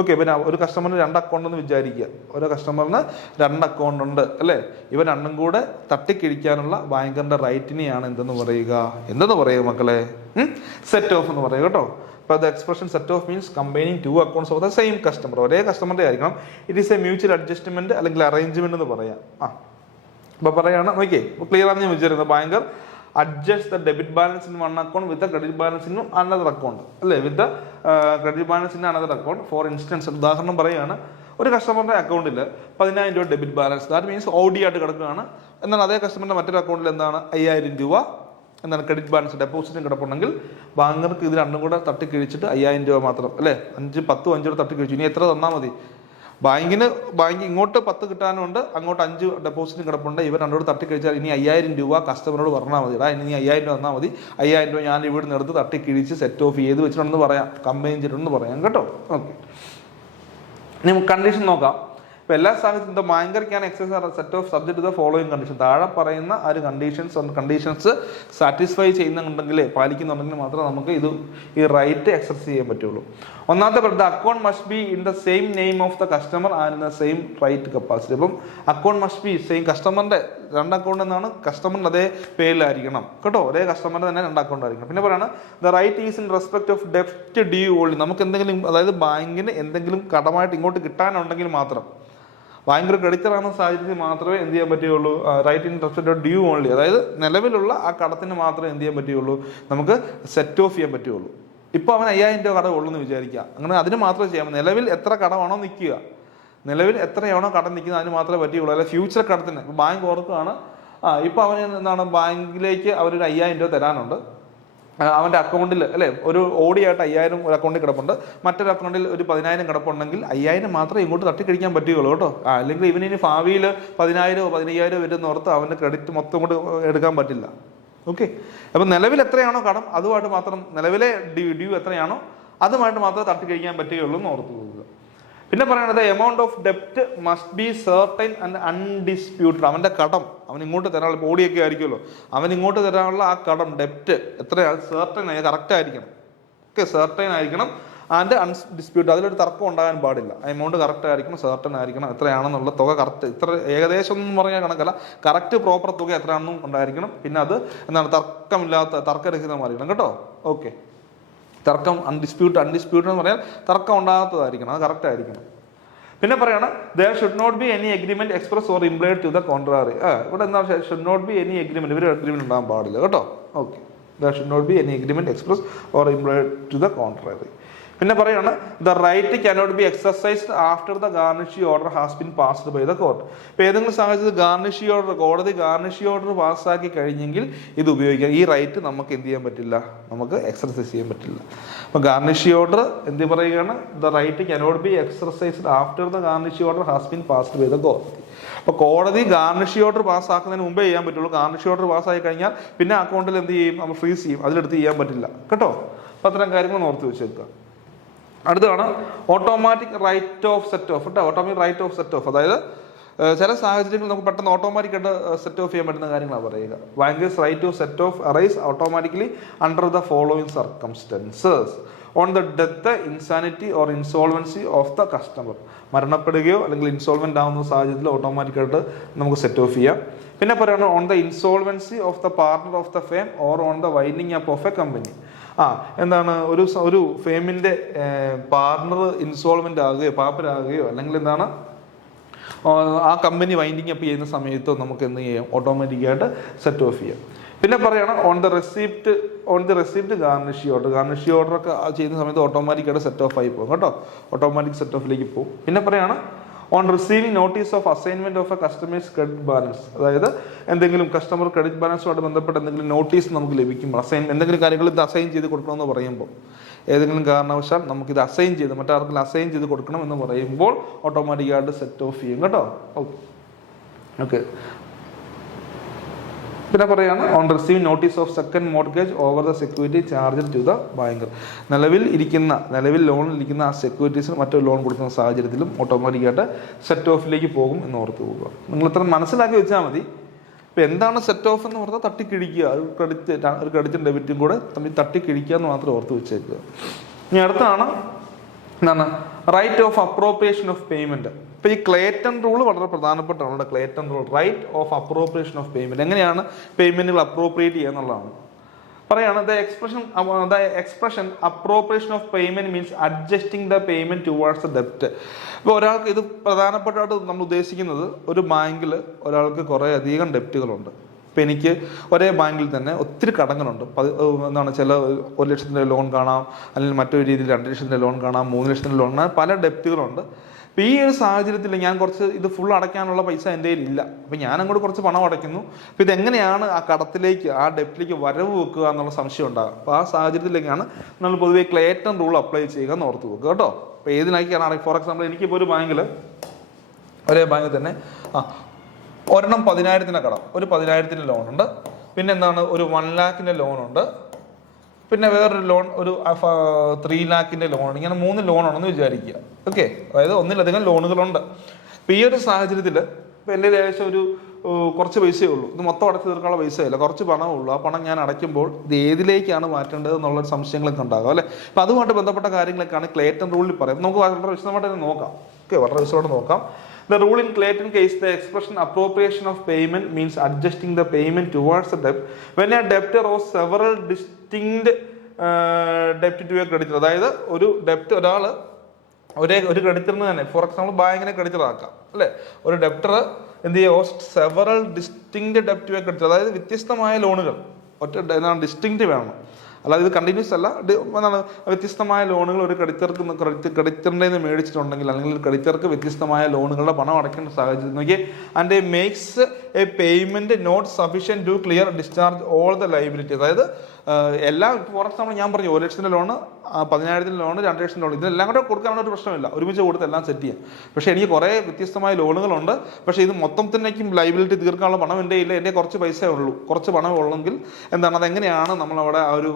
Okay, പിന്നെ ഒരു കസ്റ്റമറിന് 2 account എന്ന് വിചാരിക്കുക. ഒരു കസ്റ്റമറിന് 2 account ഉണ്ട് അല്ലേ. ഇവ രണ്ടും കൂടെ തട്ടിക്കിഴിക്കാനുള്ള ബാങ്കറിന്റെ റൈറ്റിനെയാണ് എന്തെന്ന് പറയുക മക്കളെ, സെറ്റ് ഓഫ് എന്ന് പറയുക കേട്ടോ. അപ്പോൾ the expression set off means combining 2 accounts of the same customer. ഒരേ കസ്റ്റമറിന്റെ ആയിരിക്കണം. It is a mutual adjustment അല്ലെങ്കിൽ അറേഞ്ച്മെന്റ് എന്ന് പറയാം. അപ്പോൾ പറയാണ്, നോക്കിയേ ക്ലിയർ ആണെന്ന് ഞാൻ വിചാരിക്കുന്നത്. Banker adjust the debit balance in one account with the credit balance in another account അല്ലേ, with the credit balance in another account. For instance ഉദാഹരണം പറയുകയാണ്, ഒരു കസ്റ്റമറിന്റെ അക്കൗണ്ടിൽ 10,000 രൂപ debit balance, that means OD ആയിട്ട് കിടക്കുകയാണ്. എന്നാൽ അതേ കസ്റ്റമറിന്റെ മറ്റൊരു അക്കൗണ്ടിൽ എന്താണ് 5,000 രൂപ എന്താണ് ക്രെഡിറ്റ് ബാലൻസ് ഡെപ്പോസിറ്റും കിടപ്പുണ്ടെങ്കിൽ ബാങ്കർക്ക് ഇത് രണ്ടും കൂടെ തട്ടിക്കിഴിച്ചിട്ട് 5,000 രൂപ മാത്രം അല്ലേ, 5 രൂപ തട്ടിക്കിഴിച്ചു. ഇനി എത്ര തന്നാൽ മതി, ബാങ്ക് ഇങ്ങോട്ട് 10 കിട്ടാനുണ്ട്, അങ്ങോട്ട് 5 ഡെപ്പോസിറ്റും കിടപ്പുണ്ട്. ഇവർ രണ്ടോട് തട്ടിക്കഴിച്ചാൽ ഇനി 5,000 രൂപ കസ്റ്റമറോട് പറഞ്ഞാൽ മതി, ഇനി 5,000 രൂപ തന്നാൽ മതി, 5,000 രൂപ ഞാൻ ഇവിടെ നിന്ന് എടുത്ത് തട്ടിക്കിഴിച്ച് സെറ്റ് ഓഫ് ചെയ്ത് വെച്ചിട്ടുണ്ടെന്ന് പറയാം, കമ്പൈൻ ചെയ്തിട്ടുണ്ടെന്ന് പറയാം കേട്ടോ. ഓക്കെ, ഇനി കണ്ടീഷൻ നോക്കാം. ഇപ്പോൾ എല്ലാ സാഹചര്യത്തിലും the banker can exercise set off subject to the following condition. താഴെ പറയുന്ന ആ ഒരു കണ്ടീഷൻസ് സാറ്റിസ്ഫൈ ചെയ്യുന്നുണ്ടെങ്കിൽ, പാലിക്കുന്നുണ്ടെങ്കിൽ മാത്രമേ നമുക്ക് ഈ റൈറ്റ് എക്സർസൈസ് ചെയ്യാൻ പറ്റുള്ളൂ. ഒന്നാമത്തെ, the account must be in the same name of the customer and in the same right capacity. അപ്പം അക്കൗണ്ട് മസ്റ്റ് ബി സെയിം, കസ്റ്റമറിന്റെ 2 അക്കൗണ്ട് എന്നാണ്, കസ്റ്റമറിന്റെ അതേ പേരിലായിരിക്കണം കേട്ടോ, ഒരേ കസ്റ്റമറിന്റെ തന്നെ 2 അക്കൗണ്ട് ആയിരിക്കണം. പിന്നെ പറയാണ് the right is in respect of ഡെപ്റ്റ് ഡ്യൂ ഓൺലി. നമുക്ക് എന്തെങ്കിലും, അതായത് ബാങ്കിന് എന്തെങ്കിലും കടമായിട്ട് ഇങ്ങോട്ട് കിട്ടാനുണ്ടെങ്കിൽ മാത്രം, ബാങ്ക് ഒരു ക്രെഡിറ്റർ ആകുന്ന സാഹചര്യത്തിൽ മാത്രമേ എന്ത് ചെയ്യാൻ പറ്റുകയുള്ളൂ, right in respect of due only, അതായത് നിലവിലുള്ള ആ കടത്തിന് മാത്രമേ എന്ത് ചെയ്യാൻ പറ്റുകയുള്ളൂ, നമുക്ക് സെറ്റ് ഓഫ് ചെയ്യാൻ പറ്റുകയുള്ളൂ. ഇപ്പോൾ അവൻ 5,000 രൂപ കടം ഉള്ളൂ എന്ന് വിചാരിക്കുക, അങ്ങനെ അതിന് മാത്രമേ ചെയ്യാം. നിലവിൽ എത്ര കടമാണോ നിൽക്കുക, നിലവിൽ എത്രയാണോ കടം നിൽക്കുന്നത് അതിന് മാത്രമേ പറ്റുകയുള്ളൂ. അല്ല ഫ്യൂച്ചർ കടത്തിന് ബാങ്ക് ഓർക്കുകയാണ്, ഇപ്പോൾ അവന് എന്താണ് ബാങ്കിലേക്ക് അവരൊരു 5,000 രൂപ തരാനുണ്ട്, അവൻ്റെ അക്കൗണ്ടിൽ അല്ലേ ഒരു ഓടിയായിട്ട് 5000 ഒരു അക്കൗണ്ടിൽ കിടപ്പുണ്ട്, മറ്റൊരു അക്കൗണ്ടിൽ ഒരു 10000 കിടപ്പുണ്ടെങ്കിൽ 5000 മാത്രമേ ഇങ്ങോട്ട് തട്ടിക്കഴിക്കാൻ പറ്റുകയുള്ളൂ കേട്ടോ. അല്ലെങ്കിൽ ഇവനിനി ഭാവിയിൽ 10000 15000 വരുന്ന ഓർത്ത് അവൻ്റെ ക്രെഡിറ്റ് മൊത്തം കൊണ്ട് എടുക്കാൻ പറ്റില്ല. ഓക്കെ, അപ്പം നിലവിൽ എത്രയാണോ കടം അതുമായിട്ട് മാത്രം, നിലവിലെ ഡ്യൂ എത്രയാണോ അതുമായിട്ട് മാത്രമേ തട്ടിക്കഴിക്കാൻ പറ്റുകയുള്ളൂ എന്ന് ഓർത്ത് പോകുക. പിന്നെ പറയുന്നത് എമൗണ്ട് ഓഫ് ഡെപ്റ്റ് must be certain and undisputed. അവൻ്റെ കടം അവൻ ഇങ്ങോട്ട് തരാനുള്ള ബോഡിയൊക്കെ ആയിരിക്കുമല്ലോ, അവൻ ഇങ്ങോട്ട് തരാനുള്ള ആ കടം ഡെപ്റ്റ് എത്രയാണ് സർട്ടൈൻ കറക്റ്റ് ആയിരിക്കണം. ഓക്കെ, സർട്ടൈൻ ആയിരിക്കണം ആൻഡ് അൺഡിസ്പ്യൂട്ടഡ്, അതിലൊരു തർക്കം ഉണ്ടാകാൻ പാടില്ല. എമൗണ്ട് കറക്റ്റ് ആയിരിക്കണം, സർട്ടൻ ആയിരിക്കണം, എത്രയാണെന്നുള്ള തുക കറക്റ്റ്, ഇത്ര ഏകദേശം ഒന്നും പറഞ്ഞാൽ കണക്കല്ല, കറക്റ്റ് പ്രോപ്പർ തുക എത്രയാണെന്നും ഉണ്ടായിരിക്കണം. പിന്നെ അത് എന്താണ് തർക്കരഹിതമായിരിക്കണം കേട്ടോ. ഓക്കെ, തർക്കം അൺഡിസ്പ്യൂട്ടഡ് എന്ന് പറഞ്ഞാൽ തർക്കം ഉണ്ടാകാത്തതായിരിക്കണം, അത് കറക്റ്റ് ആയിരിക്കണം. പിന്നെ പറയാണ് there should not be any agreement express or implied to the contrary. ഇവിടെ എന്താ should not be any agreement, ഇവർ അഗ്രിമെന്റ് ഉണ്ടാകാൻ പാടില്ല കേട്ടോ. Okay, there should not be any agreement express or implied to the contrary. പിന്നെ പറയാണ് the right cannot be exercised after the garnishee order has been passed by the court. ഇപ്പം ഏതെങ്കിലും സാഹചര്യത്തിൽ garnishee order, കോടതി garnishee order പാസ്സാക്കി കഴിഞ്ഞെങ്കിൽ ഇത് ഉപയോഗിക്കാം. ഈ റൈറ്റ് നമുക്ക് എന്ത് ചെയ്യാൻ പറ്റില്ല, നമുക്ക് എക്സർസൈസ് ചെയ്യാൻ പറ്റില്ല. അപ്പം ഗാർണിഷി ഓർഡർ എന്ത് പറയുകയാണ്, the right cannot be exercised after the garnishee order has been passed by the court. അപ്പോൾ കോടതി ഗാർണിഷി ഓർഡർ പാസ്സാക്കുന്നതിന് മുമ്പേ ചെയ്യാൻ പറ്റുള്ളൂ. ഗാർണിഷി ഓർഡർ പാസ്സായി കഴിഞ്ഞാൽ പിന്നെ അക്കൗണ്ടിൽ എന്ത് ചെയ്യും, നമ്മൾ ഫ്രീസ് ചെയ്യും, അതിലെടുത്ത് ചെയ്യാൻ പറ്റില്ല കേട്ടോ. അപ്പം അത്തരം കാര്യങ്ങൾ ഓർത്ത് വെച്ചേക്കുക. അടുത്താണ് automatic right of set off കേട്ടോ. Automatic right of set off, അതായത് ചില സാഹചര്യങ്ങളിൽ നമുക്ക് പെട്ടെന്ന് ഓട്ടോമാറ്റിക്കായിട്ട് സെറ്റ് ഓഫ് ചെയ്യാൻ പറ്റുന്ന കാര്യങ്ങളാണ് പറയുക. Banker's right to set off arise automatically under the following circumstances on the death, insanity or insolvency of the customer. മരണപ്പെടുകയോ അല്ലെങ്കിൽ ഇൻസോൾവെന്റ് ആവുന്ന സാഹചര്യത്തിൽ ഓട്ടോമാറ്റിക്കായിട്ട് നമുക്ക് സെറ്റ് ഓഫ് ചെയ്യാം. പിന്നെ പറയുന്നത് on the insolvency of the partner of the firm or on the winding up of A company. എന്താണ് ഒരു ഫേമിൻ്റെ പാർട്ണർ ഇൻസോൾവെന്റ് ആകുകയോ പാപ്പരാകുകയോ അല്ലെങ്കിൽ എന്താണ് ആ കമ്പനി വൈൻഡിങ് അപ്പ് ചെയ്യുന്ന സമയത്തോ നമുക്ക് എന്ത് ചെയ്യാം, ഓട്ടോമാറ്റിക്കായിട്ട് സെറ്റ് ഓഫ് ചെയ്യാം. പിന്നെ പറയണം on the receipt garnishee order. Garnishee order ഒക്കെ ചെയ്യുന്ന സമയത്ത് ഓട്ടോമാറ്റിക്കായിട്ട് സെറ്റ് ഓഫ് ആയി പോകും കേട്ടോ, ഓട്ടോമാറ്റിക് സെറ്റ് ഓഫിലേക്ക് പോകും. പിന്നെ പറയാണ് on receiving notice of assignment of A customers credit balance. അതായത് എന്തെങ്കിലും കസ്റ്റമർ ക്രെഡിറ്റ് ബാലൻസുമായിട്ട് ബന്ധപ്പെട്ട് എന്തെങ്കിലും നോട്ടീസ് നമുക്ക് ലഭിക്കുമ്പോൾ, എന്തെങ്കിലും കാര്യങ്ങൾ ഇത് അസൈൻ ചെയ്ത് കൊടുക്കണമെന്ന് പറയുമ്പോൾ, ഏതെങ്കിലും കാരണവശാൽ നമുക്കിത് അസൈൻ ചെയ്ത് മറ്റാർക്കെങ്കിലും അസൈൻ ചെയ്ത് കൊടുക്കണം എന്ന് പറയുമ്പോൾ ഓട്ടോമാറ്റിക്കായിട്ട് സെറ്റ് ഓഫ് ചെയ്യും കേട്ടോ. ഓക്കെ, പിന്നെ പറയാണ് on receive notice of second mortgage over the security charge to the banker. നിലവിൽ ലോണിലിരിക്കുന്ന ആ സെക്യൂരിറ്റീസിന് മറ്റൊരു ലോൺ കൊടുക്കുന്ന സാഹചര്യത്തിലും ഓട്ടോമാറ്റിക്കായിട്ട് സെറ്റ് ഓഫിലേക്ക് പോകും എന്ന് ഓർത്ത് പോകുക. നിങ്ങൾ ഇത്ര മനസ്സിലാക്കി വെച്ചാൽ മതി. ഇപ്പം എന്താണ് സെറ്റ് ഓഫ് എന്ന് പറഞ്ഞാൽ തട്ടിക്കിഴിക്കുക, ഒരു ക്രെഡിറ്റും ഡെബിറ്റും കൂടെ തമ്മിൽ തട്ടിക്കിഴിക്കുക എന്ന് മാത്രം ഓർത്ത് വെച്ചേക്കുക. ഇനി അടുത്താണ് എന്താണ് right of appropriation of payment. ഇപ്പൊ ഈ ക്ലേറ്റൺ റൂൾ വളരെ പ്രധാനപ്പെട്ടാണ്. Clayton rule, right of appropriation of payment, എങ്ങനെയാണ് പേയ്മെന്റുകൾ അപ്രോപ്രിയേറ്റ് ചെയ്യുക എന്നുള്ളതാണ്. പറയാണ് the expression appropriation of payment means adjusting the payment towards the ഡെപ്റ്റ്. ഇപ്പോൾ ഒരാൾക്ക് ഇത് പ്രധാനപ്പെട്ടായിട്ട് നമ്മൾ ഉദ്ദേശിക്കുന്നത്, ഒരു ബാങ്കിൽ ഒരാൾക്ക് കുറേ അധികം ഡെപ്റ്റുകളുണ്ട്. ഇപ്പം എനിക്ക് ഒരേ ബാങ്കിൽ തന്നെ ഒത്തിരി കടങ്ങളുണ്ട്. എന്താണ്, ചില 1 ലക്ഷത്തിൻ്റെ ലോൺ കാണാം, അല്ലെങ്കിൽ മറ്റൊരു രീതിയിൽ 2 ലക്ഷത്തിൻ്റെ ലോൺ കാണാം, 3 ലക്ഷത്തിൻ്റെ ലോൺ കാണാം, പല ഡെപ്റ്റുകളുണ്ട്. അപ്പോൾ ഈ ഒരു സാഹചര്യത്തിൽ ഞാൻ കുറച്ച് ഇത് ഫുൾ അടയ്ക്കാനുള്ള പൈസ എൻ്റെ കയ്യിലില്ല. അപ്പോൾ ഞാൻ അങ്ങോട്ട് കുറച്ച് പണം അടയ്ക്കുന്നു. അപ്പോൾ ഇതെങ്ങനെയാണ് ആ കടത്തിലേക്ക്, ആ ഡെപ്റ്റിലേക്ക് വരവ് വെക്കുക എന്നുള്ള സംശയം ഉണ്ടാകും. അപ്പോൾ ആ സാഹചര്യത്തിലേക്കാണ് നമ്മൾ പൊതുവേ ക്ലേറ്റൺ റൂൾ അപ്ലൈ ചെയ്യുക എന്ന് ഓർത്ത് വെക്കുക കേട്ടോ. അപ്പോൾ ഏതിനായിക്കാണ്, ഫോർ എക്സാമ്പിൾ എനിക്കിപ്പോൾ ഒരു ബാങ്കിൽ, ഒരേ ബാങ്കിൽ തന്നെ ഒരെണ്ണം 10,000 കടം, ഒരു 10,000 ലോണുണ്ട്. പിന്നെ എന്താണ്, ഒരു 1 lakh ലോണുണ്ട്. പിന്നെ വേറൊരു ലോൺ, ഒരു 3 lakh ലോൺ. ഇങ്ങനെ 3 ലോണാണെന്ന് വിചാരിക്കുക. ഓക്കെ, അതായത് ഒന്നിലധികം ലോണുകളുണ്ട്. അപ്പോൾ ഈ ഒരു സാഹചര്യത്തിൽ ഇപ്പോൾ എൻ്റെ ഏകദേശം ഒരു കുറച്ച് പൈസയേ ഉള്ളൂ, ഇത് മൊത്തം അടച്ചു തീർക്കാനുള്ള പൈസയില്ല, കുറച്ച് പണമേ ഉള്ളൂ. ആ പണം ഞാൻ അടയ്ക്കുമ്പോൾ ഇത് ഏതിലേക്കാണ് മാറ്റേണ്ടത് എന്നുള്ളൊരു സംശയങ്ങളൊക്കെ ഉണ്ടാകും അല്ലേ. അപ്പോൾ അതുമായിട്ട് ബന്ധപ്പെട്ട കാര്യങ്ങളൊക്കെയാണ് ക്ലേറ്റൺ റൂളിൽ പറയുന്നത്. നമുക്ക് വളരെ വിശദമായിട്ട് നോക്കാം. ഓക്കെ, വളരെ വിശദമായിട്ട് നോക്കാം. The rule in Clayton case, the expression appropriation of payment means adjusting the payment towards the debt when a debtor owes several distinct debt to a creditor. അതായത് ഒരു ഡെപ്റ്റ് ഒരാൾ ഒരു ക്രെഡിറ്ററിന് തന്നെ, ഫോർ എക്സാമ്പിൾ ബാങ്കിനെ ക്രെഡിറ്റർ ആക്കാം അല്ലേ. ഒരു ഡെപ്റ്റർ എന്ത് ചെയ്യുക, സെവറൽ ഡിസ്റ്റിങ്ക്ട് ഡെപ്റ്റ് ടു എ ക്രെഡിറ്റർ, അതായത് വ്യത്യസ്തമായ ലോണുകൾ, എന്താണ് ഡിസ്റ്റിങ്ക്ട് വേണം, അല്ലാതെ ഇത് കണ്ടിന്യൂസ് അല്ല. എന്താണ്, വ്യത്യസ്തമായ ലോണുകൾ ഒരു ക്രെഡിറ്ററിൻ്റെ നിന്ന് മേടിച്ചിട്ടുണ്ടെങ്കിൽ, അല്ലെങ്കിൽ ക്രെഡിറ്റർക്ക് വ്യത്യസ്തമായ ലോണുകളുടെ പണം അടയ്ക്കേണ്ട സാഹചര്യം നോക്കി, and makes a a payment not sufficient to clear discharge all the liability. അതായത് എല്ലാം ഫോർ എക്സാമ്പിൾ ഞാൻ പറഞ്ഞു 1 ലക്ഷത്തിന്റെ ലോണ്, 10,000 ലോണ്, 2 ലക്ഷം ലോൺ, ഇതെല്ലാം കൂടെ കൊടുക്കാനുള്ള ഒരു പ്രശ്നമില്ല, ഒരുമിച്ച് കൊടുത്ത് എല്ലാം സെറ്റ് ചെയ്യാം. പക്ഷേ എനിക്ക് കുറേ വ്യത്യസ്തമായ ലോണുകളുണ്ട്, പക്ഷേ ഇത് മൊത്തത്തിനേക്കും ലൈബിലിറ്റി തീർക്കാനുള്ള പണം എൻ്റെ ഇല്ല, എൻ്റെ കുറച്ച് പൈസയേ ഉള്ളൂ, കുറച്ച് പണം ഉള്ളെങ്കിൽ എന്താണ്, അതെങ്ങനെയാണ് നമ്മളവിടെ ആ ഒരു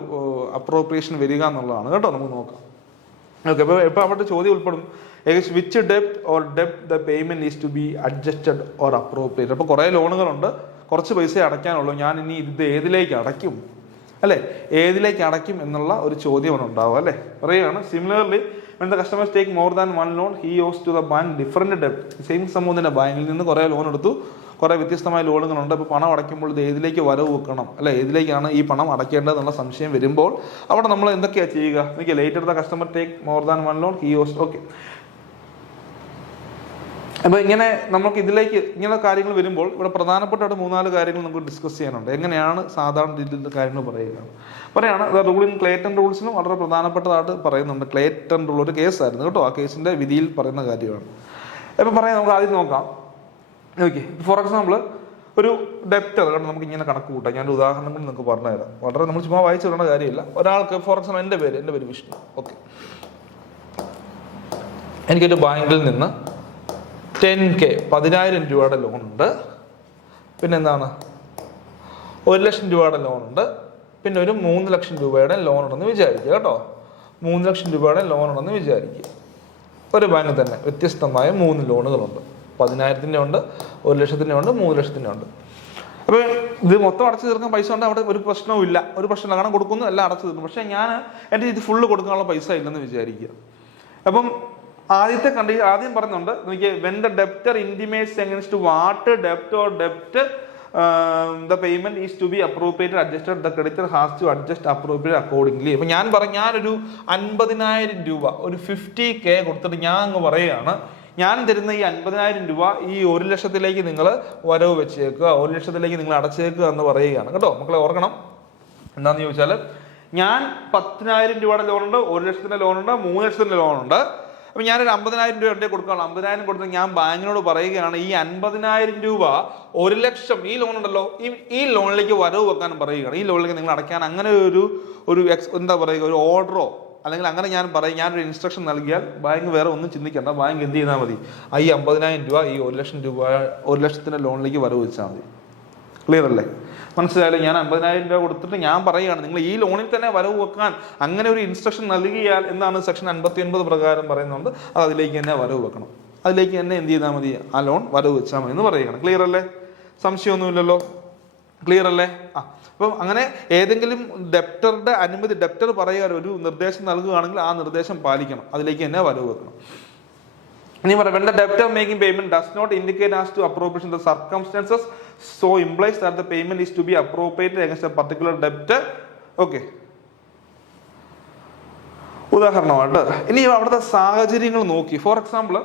അപ്രോപ്രിയേഷൻ വരിക എന്നുള്ളതാണ് കേട്ടോ, നമുക്ക് നോക്കാം. ഓക്കെ, ഇപ്പോൾ അവിടെ ചോദ്യം ഉൾപ്പെടും, which ഡെപ്റ്റ് or ഡെപ്റ്റ് the payment is to B adjusted or appropriate. അപ്പോൾ കുറേ ലോണുകളുണ്ട്, കുറച്ച് പൈസ അടയ്ക്കാനുള്ളൂ, ഞാൻ ഇനി ഇത് ഏതിലേക്ക് അടയ്ക്കും അല്ലേ, ഏതിലേക്ക് അടയ്ക്കും എന്നുള്ള ഒരു ചോദ്യം ഉണ്ടാവും അല്ലേ. പറയുകയാണ്, similarly when the customers take more than one loan he owes to the bank different debt. Same സംഭവം തന്നെ, ബാങ്കിൽ നിന്ന് കുറേ ലോൺ എടുത്തു, കുറേ വ്യത്യസ്തമായ ലോണുകളുണ്ട്. അപ്പോൾ പണം അടയ്ക്കുമ്പോൾ ഇത് ഏതിലേക്ക് വരവ് വെക്കണം അല്ലെ, ഏതിലേക്കാണ് ഈ പണം അടയ്ക്കേണ്ടതെന്നുള്ള സംശയം വരുമ്പോൾ അവിടെ നമ്മൾ എന്തൊക്കെയാണ് ചെയ്യുക? എനിക്ക് later the customer take more than one loan he owes. Okay, അപ്പോൾ ഇങ്ങനെ നമുക്ക് ഇതിലേക്ക് ഇങ്ങനെ കാര്യങ്ങൾ വരുമ്പോൾ ഇവിടെ പ്രധാനപ്പെട്ട 3-4 കാര്യങ്ങൾ നമുക്ക് ഡിസ്കസ് ചെയ്യാനുണ്ട്. എങ്ങനെയാണ് സാധാരണ രീതിയിൽ കാര്യങ്ങൾ പറയുകയാണ് റൂൾ ഇൻ ക്ലേറ്റൺ റൂൾസിനും വളരെ പ്രധാനപ്പെട്ടതായിട്ട് പറയുന്നുണ്ട്. ക്ലേറ്റൺ റൂൾ ഒരു കേസായിരുന്നു കേട്ടോ, ആ കേസിന്റെ വിധിയിൽ പറയുന്ന കാര്യമാണ്. ഇപ്പം പറയാം, നമുക്ക് ആദ്യം നോക്കാം. ഓക്കെ, ഫോർ എക്സാമ്പിൾ ഒരു ഡെപ്റ്റർ കാരണം നമുക്ക് ഇങ്ങനെ കണക്ക് കൂട്ടാം. ഞാനൊരു ഉദാഹരണങ്ങൾ നിങ്ങൾക്ക് പറഞ്ഞുതരാം, വളരെ നമ്മൾ ചുമ്മാ വായിച്ചു വിടേണ്ട കാര്യമില്ല. ഒരാൾക്ക് ഫോർ എക്സാമ്പിൾ എൻ്റെ പേര് വിഷ്ണു. ഓക്കെ, എനിക്കൊരു ബാങ്കിൽ നിന്ന് 10K 10,000 രൂപയുടെ ലോണുണ്ട്, പിന്നെ എന്താണ് 1 ലക്ഷം രൂപയുടെ ലോണുണ്ട്, പിന്നെ ഒരു 3 ലക്ഷം രൂപയുടെ ലോൺ ഉണ്ടെന്ന് വിചാരിക്കുക കേട്ടോ. 3 ലക്ഷം രൂപയുടെ ലോൺ ഉണ്ടെന്ന് വിചാരിക്കുക. ഒരു ബാങ്കിൽ തന്നെ വ്യത്യസ്തമായ 3 ലോണുകളുണ്ട്. 10,000-ൻ്റെ ഉണ്ട്, 1 ലക്ഷത്തിൻ്റെ ഉണ്ട്, 3 ലക്ഷത്തിൻ്റെ ഉണ്ട്. അപ്പോൾ ഇത് മൊത്തം അടച്ചു തീർക്കാൻ പൈസ ഉണ്ട്, അവിടെ ഒരു പ്രശ്നവും പ്രശ്നമില്ല, കാരണം കൊടുക്കുന്നു, എല്ലാം അടച്ചു തീർക്കും. പക്ഷേ എൻ്റെ ഇത് ഫുള്ള് കൊടുക്കാനുള്ള പൈസ ഇല്ലെന്ന് വിചാരിക്കുക. അപ്പം ആദ്യം പറയുന്നുണ്ട്, when the debtor intimates against what debt or debt the payment is to be appropriated adjusted, the creditor has to adjust appropriate accordingly. അപ്പൊ ഞാനൊരു 50,000 രൂപ ഒരു 50K കൊടുത്തിട്ട് ഞാൻ അങ്ങ് പറയുകയാണ്, ഞാൻ തരുന്ന ഈ 50,000 രൂപ ഈ 1 ലക്ഷത്തിലേക്ക് നിങ്ങൾ വരവ് വെച്ചേക്കുക, 1 ലക്ഷത്തിലേക്ക് നിങ്ങൾ അടച്ചേക്കുക എന്ന് പറയുകയാണ് കേട്ടോ. മക്കളെ ഓർക്കണം, എന്താണെന്ന് ചോദിച്ചാൽ ഞാൻ 10,000 രൂപയുടെ ലോണുണ്ട്, 1 ലക്ഷത്തിന്റെ ലോണുണ്ട്, 3 ലക്ഷത്തിന്റെ ലോണുണ്ട്. അപ്പം ഞാനൊരു 50,000 രൂപ എൻ്റെ കൊടുക്കാനുള്ള 50,000 കൊടുത്ത് ഞാൻ ബാങ്കിനോട് പറയുകയാണ്, ഈ 50,000 രൂപ 1 ലക്ഷം ഈ ലോൺ ഉണ്ടല്ലോ, ഈ ലോണിലേക്ക് വരവ് വെക്കാൻ പറയുകയാണ്, ഈ ലോണിലേക്ക് നിങ്ങൾ അടയ്ക്കാൻ. അങ്ങനെ ഒരു എന്താ പറയുക, ഒരു ഓർഡറോ അല്ലെങ്കിൽ അങ്ങനെ ഞാനൊരു ഇൻസ്ട്രക്ഷൻ നൽകിയാൽ ബാങ്ക് വേറെ ഒന്നും ചിന്തിക്കേണ്ട, ബാങ്ക് എന്ത് ചെയ്താൽ മതി, ഈ 50,000 രൂപ ഈ 1 ലക്ഷം രൂപ 1 ലക്ഷത്തിൻ്റെ ലോണിലേക്ക് വരവ് വെച്ചാൽ മതി. ക്ലിയർ അല്ലേ? മനസ്സിലായാലും ഞാൻ 50,000 രൂപ കൊടുത്തിട്ട് ഞാൻ പറയുകയാണ് നിങ്ങൾ ഈ ലോണിൽ തന്നെ വരവ് വെക്കാൻ അങ്ങനെ ഒരു ഇൻസ്ട്രക്ഷൻ നൽകിയാൽ എന്താണ് സെക്ഷൻ 59 പ്രകാരം പറയുന്നുണ്ട്, അത് അതിലേക്ക് തന്നെ വരവ് വെക്കണം, അതിലേക്ക് തന്നെ എന്ത് ചെയ്താൽ മതി, ആ ലോൺ വരവ് വെച്ചാൽ മതി എന്ന് പറയുകയാണ്. ക്ലിയർ അല്ലേ? സംശയമൊന്നുമില്ലല്ലോ? ക്ലിയർ അല്ലേ? അപ്പം അങ്ങനെ ഏതെങ്കിലും ഡെപ്റ്ററുടെ അനുമതി, ഡെപ്റ്റർ പറയുക ഒരു നിർദ്ദേശം നൽകുകയാണെങ്കിൽ ആ നിർദ്ദേശം പാലിക്കണം, അതിലേക്ക് തന്നെ വരവ് വെക്കണം. ഇനി പറയാം, when the debtor making payment does not indicate as to appropriation the circumstances so implies that the payment is to be appropriated against a particular debtor. Okay, ഉദാഹരണമായിട്ട് ഇനി അവിടുത്തെ സാഹചര്യങ്ങൾ നോക്കി. ഫോർ എക്സാമ്പിൾ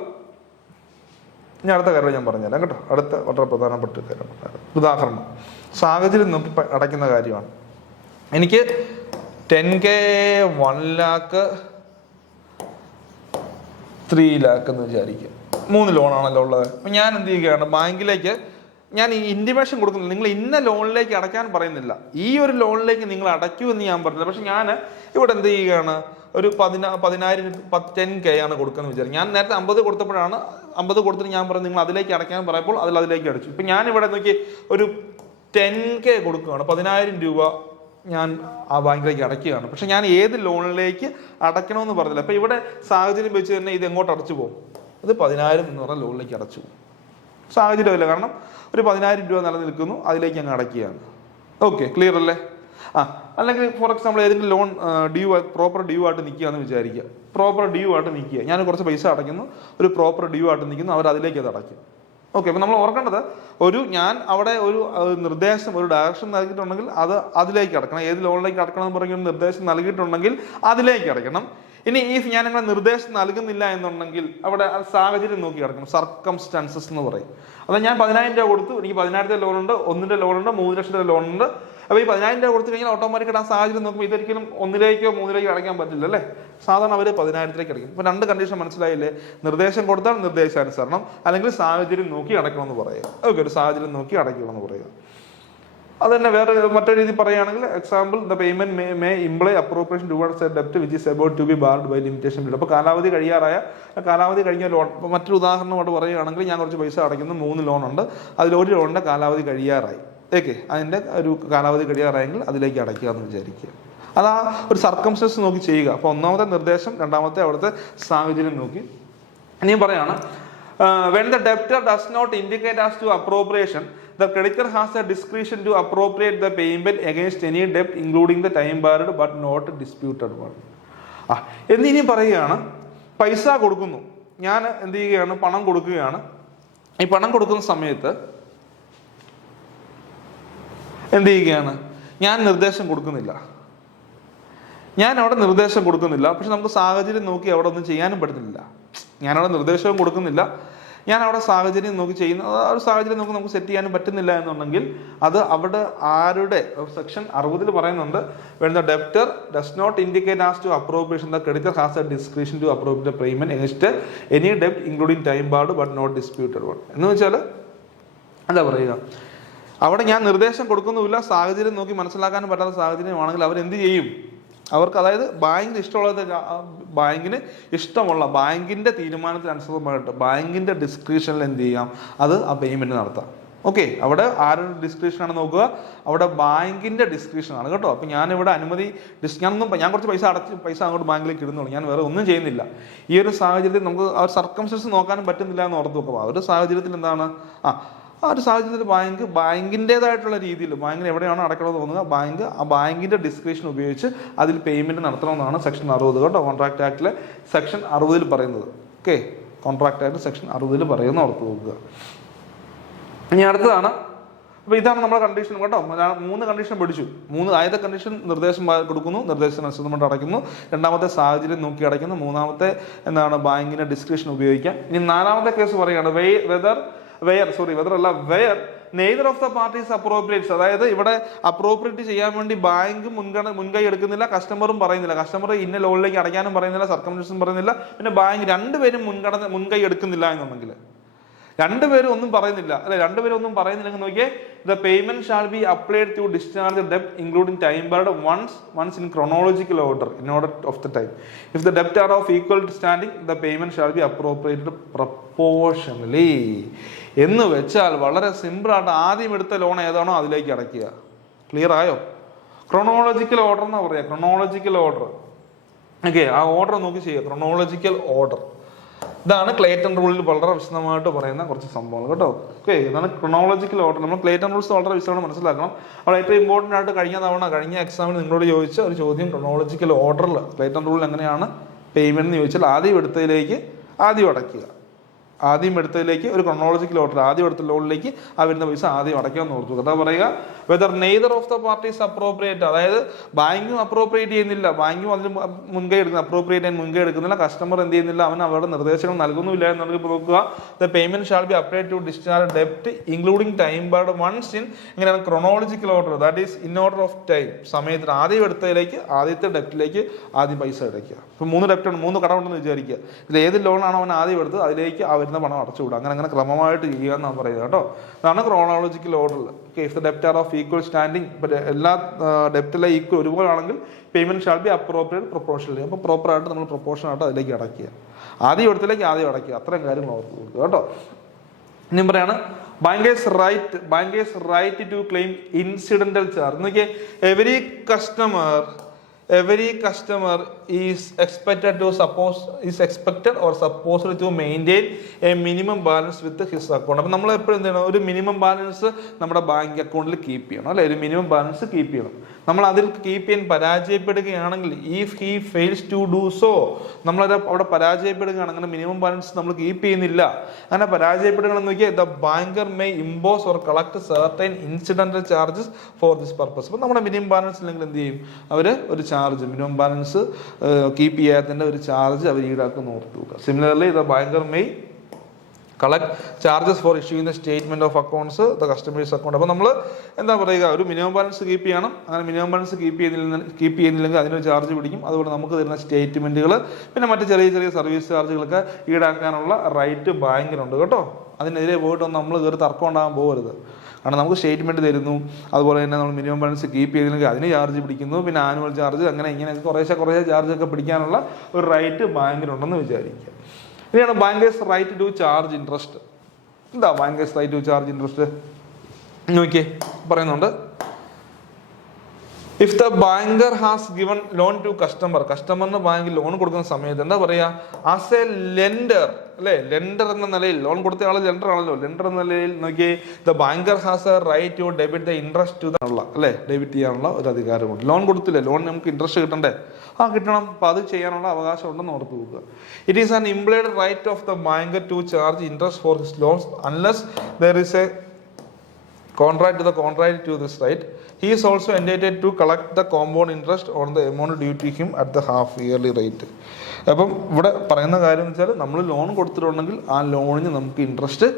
ഞാൻ അടുത്ത കാര്യം ഞാൻ പറഞ്ഞുതരാം കേട്ടോ, അടുത്ത വളരെ പ്രധാനപ്പെട്ട കാര്യം. ഉദാഹരണം സാഹചര്യം നോക്കി അടയ്ക്കുന്ന കാര്യമാണ്. എനിക്ക് 10K 1 lakh 3 lakh എന്ന് വിചാരിക്കുക, 3 ലോണാണല്ലോ ഉള്ളത്. അപ്പം ഞാൻ എന്ത് ചെയ്യുകയാണ്, ബാങ്കിലേക്ക് ഞാൻ ഈ ഇൻറ്റിമേഷൻ കൊടുക്കുന്നില്ല, നിങ്ങൾ ഇന്ന ലോണിലേക്ക് അടയ്ക്കാൻ പറയുന്നില്ല, ഈ ഒരു ലോണിലേക്ക് നിങ്ങൾ അടയ്ക്കൂ എന്ന് ഞാൻ പറഞ്ഞില്ല. പക്ഷെ ഞാൻ ഇവിടെ എന്ത് ചെയ്യുകയാണ്, ഒരു 10K ആണ് കൊടുക്കുന്നത് വിചാരിക്കും. ഞാൻ നേരത്തെ 50 കൊടുത്തപ്പോഴാണ് 50 കൊടുത്തിട്ട് ഞാൻ പറഞ്ഞു നിങ്ങൾ അതിലേക്ക് അടയ്ക്കാൻ പറയുമ്പോൾ അതിലേക്ക് അടച്ചു. ഇപ്പം ഞാൻ ഇവിടെ നോക്കി ഒരു 10K കൊടുക്കുകയാണ്, 10,000 രൂപ ഞാൻ ആ ബാങ്കിലേക്ക് അടയ്ക്കുകയാണ്. പക്ഷെ ഞാൻ ഏത് ലോണിലേക്ക് അടയ്ക്കണമെന്ന് പറഞ്ഞില്ല. അപ്പം ഇവിടെ സാഹചര്യം വെച്ച് തന്നെ ഇത് എങ്ങോട്ട് അടച്ചു പോകും, ഇത് 10,000 എന്ന് പറഞ്ഞ ലോണിലേക്ക് അടച്ചു പോകും. സാഹചര്യമില്ല, കാരണം ഒരു 10,000 രൂപ നിലനിൽക്കുന്നു, അതിലേക്ക് അങ്ങ് അടയ്ക്കുകയാണ്. ഓക്കെ, ക്ലിയർ അല്ലേ? അല്ലെങ്കിൽ ഫോർ എക്സാമ്പിൾ ഏതെങ്കിലും ലോൺ പ്രോപ്പർ ഡ്യൂ ആയിട്ട് നിൽക്കുകയെന്ന് വിചാരിക്കുക, പ്രോപ്പർ ഡ്യൂ ആയിട്ട് നിൽക്കുക, ഞാൻ കുറച്ച് പൈസ അടയ്ക്കുന്നു, ഒരു പ്രോപ്പർ ഡ്യൂ ആയിട്ട് നിൽക്കുന്നു, അവർ അതിലേക്ക് അത് അടയ്ക്കും. ഓക്കെ, അപ്പം നമ്മൾ ഓർക്കേണ്ടത് ഞാൻ അവിടെ ഒരു നിർദ്ദേശം, ഒരു ഡയറക്ഷൻ നൽകിയിട്ടുണ്ടെങ്കിൽ അത് അതിലേക്ക് അടക്കണം. ഏത് ലോണിലേക്ക് അടക്കണം എന്ന് പറഞ്ഞ നിർദ്ദേശം നൽകിയിട്ടുണ്ടെങ്കിൽ അതിലേക്ക് അടയ്ക്കണം. ഇനി ഞാൻ അങ്ങനെ നിർദ്ദേശം നൽകുന്നില്ല എന്നുണ്ടെങ്കിൽ അവിടെ സാഹചര്യം നോക്കി അടക്കണം, സർക്കംസ്റ്റാൻസസ് എന്ന് പറയും. അതായത് ഞാൻ 10,000 രൂപ കൊടുത്തു, എനിക്ക് 10,000 ലോണുണ്ട്, 1 ലോണുണ്ട്, 3 ലക്ഷത്തിന്റെ ലോണുണ്ട്. അപ്പോൾ ഈ 10,000 രൂപ കൊടുത്തു കഴിഞ്ഞാൽ ഓട്ടോമാറ്റിക്കായിട്ട് ആ സാഹചര്യം നോക്കുമ്പോൾ ഇതൊരിക്കലും 1-ലേക്കോ 3-ലേക്കോ അടയ്ക്കാൻ പറ്റില്ല അല്ലേ. സാധാരണ അവർ 10,000-ലേക്ക് അടയ്ക്കും. ഇപ്പോൾ 2 കണ്ടീഷൻ മനസ്സിലായില്ലേ? നിർദ്ദേശം കൊടുത്താൽ നിർദ്ദേശാനുസരണം, അല്ലെങ്കിൽ സാഹചര്യം നോക്കി അടയ്ക്കണമെന്ന് പറയുക. ഓക്കെ, ഒരു സാഹചര്യം നോക്കി അടയ്ക്കണമെന്ന് പറയുക. അത് തന്നെ വേറെ മറ്റൊരു രീതി പറയുകയാണെങ്കിൽ, example the payment may imply appropriation towards a ഡെപ്റ്റ് which is about to be barred by limitation period. അപ്പോൾ കാലാവധി കഴിഞ്ഞ ലോൺ, മറ്റൊരു ഉദാഹരണമായിട്ട് പറയുകയാണെങ്കിൽ, ഞാൻ കുറച്ച് പൈസ അടയ്ക്കുന്നു, 3 ലോൺ ഉണ്ട്, അതിലൊരു ലോണിൻ്റെ കാലാവധി കഴിയാറായി. ഓക്കെ, അതിൻ്റെ ഒരു കാലാവധി കഴിയാറായെങ്കിൽ അതിലേക്ക് അടയ്ക്കുക എന്ന് വിചാരിക്കുക. അത് ആ ഒരു സർക്കംസ്റ്റൻസ് നോക്കി ചെയ്യുക. അപ്പോൾ ഒന്നാമത്തെ നിർദ്ദേശം, രണ്ടാമത്തെ അവിടുത്തെ സാഹചര്യം നോക്കി. ഇനിയും പറയാണ്, when the debtor does not indicate as to appropriation, the creditor has a discretion to appropriate the payment against any debt including the time barred but not disputed one. എന്നിനി പറയുകയാണ്, പൈസ കൊടുക്കുന്നു, ഞാൻ എന്ത് ചെയ്യുകയാണ്, പണം കൊടുക്കുകയാണ്. ഈ പണം കൊടുക്കുന്ന സമയത്ത് എന്ത് ചെയ്യുകയാണ്, ഞാൻ നിർദ്ദേശം കൊടുക്കുന്നില്ല. പക്ഷെ നമുക്ക് സാഹചര്യം നോക്കി അവിടെ ഒന്നും ചെയ്യാനും പറ്റുന്നില്ല. ഞാനവിടെ നിർദ്ദേശവും കൊടുക്കുന്നില്ല, ഞാൻ അവിടെ സാഹചര്യം നോക്കി ചെയ്യുന്ന ആ ഒരു സാഹചര്യം നോക്കി നമുക്ക് സെറ്റ് ചെയ്യാനും പറ്റുന്നില്ല എന്നുണ്ടെങ്കിൽ, അത് അവിടെ ആരുടെ സെക്ഷൻ 60 പറയുന്നുണ്ട്, when the debtor does not indicate as to appropriation, the creditor has a discretion to appropriate the payment against any debt including time barred but not disputed one. എന്ന് വെച്ചാൽ എന്താ പറയുക, അവിടെ ഞാൻ നിർദ്ദേശം കൊടുക്കുന്നുമില്ല, സാഹചര്യം നോക്കി മനസ്സിലാക്കാനും പറ്റാത്ത സാഹചര്യമാണെങ്കിൽ അവരെന്ത് ചെയ്യും, അവർക്ക് അതായത് ബാങ്കിന് ഇഷ്ടമുള്ള ബാങ്കിൻ്റെ തീരുമാനത്തിനനുസൃതമായിട്ട് ബാങ്കിൻ്റെ ഡിസ്ക്രിപ്ഷനിൽ എന്ത് ചെയ്യാം, അത് ആ പേയ്മെൻറ്റ് നടത്താം. ഓക്കെ, അവിടെ ആരുടെ ഡിസ്ക്രിപ്ഷനാണ് നോക്കുക, അവിടെ ബാങ്കിൻ്റെ ഡിസ്ക്രിപ്ഷനാണ് കേട്ടോ. അപ്പം ഞാനിവിടെ ഞാൻ കുറച്ച് പൈസ അങ്ങോട്ട് ബാങ്കിലേക്ക് ഇടുന്നുള്ളൂ, ഞാൻ വേറെ ഒന്നും ചെയ്യുന്നില്ല. ഈ ഒരു സാഹചര്യത്തിൽ നമുക്ക് ആ സർക്കംസ്റ്റൻസ് നോക്കാനും പറ്റുന്നില്ല എന്ന് ഓർത്ത് നോക്കുക. ആ ഒരു സാഹചര്യത്തിൽ എന്താണ്, ആ ഒരു സാഹചര്യത്തിൽ ബാങ്കിൻ്റെതായിട്ടുള്ള രീതിയിൽ ബാങ്കിന് എവിടെയാണോ അടയ്ക്കണമെന്ന് തോന്നുക, ആ ബാങ്കിൻ്റെ ഡിസ്ക്രിപ്ഷൻ ഉപയോഗിച്ച് അതിൽ പേയ്മെൻറ്റ് നടത്തണമെന്നാണ് സെക്ഷൻ 60 കേട്ടോ, കോൺട്രാക്ട് ആക്ടിലെ സെക്ഷൻ 60 പറയുന്നത്. ഓക്കെ, കോൺട്രാക്ട് ആക്ട് സെക്ഷൻ 60 പറയുന്ന ഓർത്ത് നോക്കുക. ഇനി അടുത്തതാണ്, അപ്പോൾ ഇതാണ് നമ്മുടെ കണ്ടീഷൻ കേട്ടോ. 3 കണ്ടീഷൻ പഠിച്ചു. ആദ്യത്തെ കണ്ടീഷൻ നിർദ്ദേശം കൊടുക്കുന്നു, നിർദ്ദേശത്തിനനുസൃതമായിട്ട് അടയ്ക്കുന്നു. രണ്ടാമത്തെ സാഹചര്യം നോക്കി അടയ്ക്കുന്നു. മൂന്നാമത്തെ എന്താണ്, ബാങ്കിൻ്റെ ഡിസ്ക്രിപ്ഷൻ ഉപയോഗിക്കാം. ഇനി 4ാമത്തെ കേസ് പറയുകയാണ്, where neither of the parties appropriates. അതായത് ഇവിടെ അപ്രോപ്രിയേറ്റ് ചെയ്യാൻ വേണ്ടി ബാങ്ക് മുൻകൈ എടുക്കുന്നില്ല, കസ്റ്റമറും പറയുന്നില്ല. കസ്റ്റമർ ഇന്ന ലോണിലേക്ക് അടയ്ക്കാനും പറയുന്നില്ല, സർക്കംസ്റ്റൻസും പറയുന്നില്ല, പിന്നെ ബാങ്ക് രണ്ടുപേരും മുൻകൈ എടുക്കുന്നില്ല എന്നുണ്ടെങ്കിൽ, രണ്ടുപേരും ഒന്നും പറയുന്നില്ല അല്ലെ, രണ്ടുപേരും പറയുന്നില്ലെങ്കിൽ നോക്കിയേ, the payment shall be applied to discharge the debt including time barred once in chronological order in order of the time. If the debt are of equal standing, the payment shall be appropriated proportionally. എന്ന് വെച്ചാൽ വളരെ സിമ്പിളായിട്ട് ആദ്യം എടുത്ത loan ഏതാണോ അതിലേക്ക് അടയ്ക്കുക. Clear ആയോ? ക്രോണോളജിക്കൽ ഓർഡർ എന്നാ പറയുക, ക്രോണോളജിക്കൽ ഓർഡർ. ഓക്കെ, ആ ഓർഡർ നോക്കി ചെയ്യുക, ക്രോണോളജിക്കൽ ഓർഡർ. ഇതാണ് ക്ലേറ്റൺ റൂളിൽ വളരെ വിശദമായിട്ട് പറയുന്ന കുറച്ച് സംഭവങ്ങൾ കേട്ടോ. ഓക്കെ, ഇതാണ് ക്രോണോളജിക്കൽ ഓർഡർ. നമ്മൾ ക്ലേറ്റൺ റൂൾസ് വളരെ വിശദമായി മനസ്സിലാക്കണം. അവിടെ ഏറ്റവും ഇമ്പോർട്ടൻ്റ് ആയിട്ട് കഴിഞ്ഞ എക്സാമിന് നിങ്ങളോട് ചോദിച്ച ഒരു ചോദ്യം, ക്രോണോളജിക്കൽ ഓർഡറിൽ ക്ലേറ്റൺ റൂളിൽ എങ്ങനെയാണ് പേയ്മെന്റ് എന്ന് ചോദിച്ചാൽ, ആദ്യം എടുത്തതിലേക്ക് ആദ്യം അടയ്ക്കുക. ഒരു ക്രോണോളജിക്കൽ ഓർഡർ, ആദ്യം എടുത്ത ലോണിലേക്ക് ആ വരുന്ന പൈസ ആദ്യം അടയ്ക്കാമെന്ന് ഓർത്തു. അതാ പറയുക, whether neither of the parties appropriate, അതായത് ബാങ്കും അപ്രോപ്രിയേറ്റ് ചെയ്യുന്നില്ല, ബാങ്കും അതിന് അപ്രോപ്രിയേറ്റ് ചെയ്യാൻ മുൻകൈ എടുക്കുന്നില്ല, കസ്റ്റമർ എന്ത് ചെയ്യുന്നില്ല, അവൻ അവരുടെ നിർദ്ദേശങ്ങൾ നൽകുന്നില്ല എന്നുള്ളത് നോക്കുക. The payment shall be applied to discharge ഡെപ്റ്റ് including time barred ones in, ഇങ്ങനെയാണ് chronological order, that is in order of time. സമയത്തിന് ആദ്യം എടുത്തതിലേക്ക് ആദ്യത്തെ ഡെപ്റ്റിലേക്ക് ആദ്യം പൈസ അടയ്ക്കുക. ഇപ്പം 3 ഡെപ്റ്റാണ്, 3 കടമുണ്ടെന്ന് വിചാരിക്കുക. ഇതിൽ ഏത് ലോണാണോ അവൻ ആദ്യം എടുത്ത് അതിലേക്ക് വരുന്ന പണം അടച്ചുവിടുക. അങ്ങനെ ക്രമമായിട്ട് ചെയ്യുക എന്നാണ് പറയുന്നത് കേട്ടോ. അതാണ് ക്രോണോളജിക്കൽ ഓർഡർ. ഇഫ് ദ ഡെപ്റ്റ് ആർ ഓഫ് ഈക്വൽ സ്റ്റാൻഡിങ്, എല്ലാ ഡെപ്റ്റിലെ ഈക്വൽ ഒരുപോലെ ആണെങ്കിൽ payment shall be appropriate proportionally. അപ്പോൾ പ്രോപ്പറായിട്ട് നമ്മൾ പ്രൊപ്പോർഷനായിട്ട് അതിലേക്ക് അടയ്ക്കുക. ആദ്യം എടുത്തിലേക്ക് ആദ്യം അടയ്ക്കുക. അത്രയും കാര്യങ്ങൾ ഓർത്ത് കൊടുക്കുക കേട്ടോ. ഇനി പറയാണ്, bankers right to claim incidental charge. നോക്കിയേ, every customer is expected or supposed to maintain a minimum balance with his account. അപ്പം നമ്മൾ എപ്പോഴും എന്ത് ചെയ്യണം, ഒരു മിനിമം ബാലൻസ് നമ്മുടെ ബാങ്ക് അക്കൗണ്ടിൽ കീപ്പ് ചെയ്യണം അല്ലെ, ഒരു മിനിമം ബാലൻസ് കീപ്പ് ചെയ്യണം. നമ്മൾ അതിൽ കീപ്പ് ചെയ്യാൻ പരാജയപ്പെടുകയാണെങ്കിൽ, if he fails to do so, നമ്മളത് അവിടെ പരാജയപ്പെടുകയാണ്, അങ്ങനെ മിനിമം ബാലൻസ് നമ്മൾ കീപ്പ് ചെയ്യുന്നില്ല, അങ്ങനെ പരാജയപ്പെടുകയാണെന്ന് നോക്കിയാൽ, the banker may impose or collect certain incidental charges for this purpose. അപ്പം നമ്മുടെ മിനിമം ബാലൻസ് ഇല്ലെങ്കിൽ എന്ത് ചെയ്യും, അവർ ഒരു ചാർജ്, മിനിമം ബാലൻസ് കീപ്പ് ചെയ്യാത്തതിൻ്റെ ഒരു ചാർജ് അവർ ഈടാക്കുന്ന ഓർത്ത് നോക്കുക. Similarly the banker may collect charges four issuing the statement of accounts the customers account. അപ്പോൾ നമ്മൾ എന്താ പറയുക, ഒരു മിനിമം ബാലൻസ് കീപ്പ് ചെയ്യണം. അങ്ങനെ മിനിമം ബാലൻസ് കീപ്പ് ചെയ്യുന്നില്ലെങ്കിൽ അതിനൊരു ചാർജ് പിടിക്കും. അതുപോലെ നമുക്ക് തരുന്ന സ്റ്റേറ്റ്മെന്റുകൾ പിന്നെ മറ്റ് ചെറിയ ചെറിയ സർവീസ് ചാർജുകളൊക്കെ ഈടാക്കാനുള്ള റൈറ്റ് ബാങ്കിനുണ്ട് കേട്ടോ. അതിനെതിരെ പോയിട്ടൊന്നും നമ്മൾ കയറി തർക്കം ഉണ്ടാകാൻ പോകരുത്. കാരണം നമുക്ക് സ്റ്റേറ്റ്മെന്റ് തരുന്നു, അതുപോലെ തന്നെ നമ്മൾ മിനിമം ബാലൻസ് കീപ്പ് ചെയ്തില്ലെങ്കിൽ അതിന് ചാർജ് പിടിക്കുന്നു, പിന്നെ ആനുവൽ ചാർജ്, അങ്ങനെ ഇങ്ങനെയൊക്കെ കുറേശ്ശെ ചാർജൊക്കെ പിടിക്കാനുള്ള ഒരു റൈറ്റ് ബാങ്കിനുണ്ടെന്ന് വിചാരിക്കുക. ഇനിയാണ് banker's right to charge interest. എന്താ banker's right to charge interest നോക്കിയേ, പറയുന്നുണ്ട്. If the banker has given loan to കസ്റ്റമറിന് ബാങ്ക് ലോൺ കൊടുക്കുന്ന സമയത്ത് എന്താ പറയാ, ആസ് എ ലെൻഡർ അല്ലെ, ലെൻഡർ എന്ന നിലയിൽ, ലോൺ കൊടുത്ത ആള് ലെൻഡർ ആണല്ലോ, ലെൻഡർ എന്ന നിലയിൽ നോക്കിയേ, the banker has a right to debit the interest to അല്ലെ, ഡെബിറ്റ് ചെയ്യാനുള്ള ഒരു അധികാരമുണ്ട്. ലോൺ കൊടുത്തില്ലേ, ലോൺ നമുക്ക് ഇൻട്രസ്റ്റ് കിട്ടണ്ടേ, കിട്ടണം. അപ്പൊ അത് ചെയ്യാനുള്ള അവകാശം ഉണ്ടെന്ന് ഓർത്ത് വെക്കുക. It is an implied right of the banker to charge interest for his loans unless there is a contract to this right. He is also entitled to collect the compound interest on the amount due to him at the half yearly rate. അപ്പം ഇവിടെ പറയുന്ന കാര്യം എന്ന് വെച്ചാൽ, നമ്മൾ loan കൊടുത്തിട്ടുണ്ടെങ്കിൽ ആ ലോണിന് നമുക്ക് ഇൻട്രസ്റ്റ്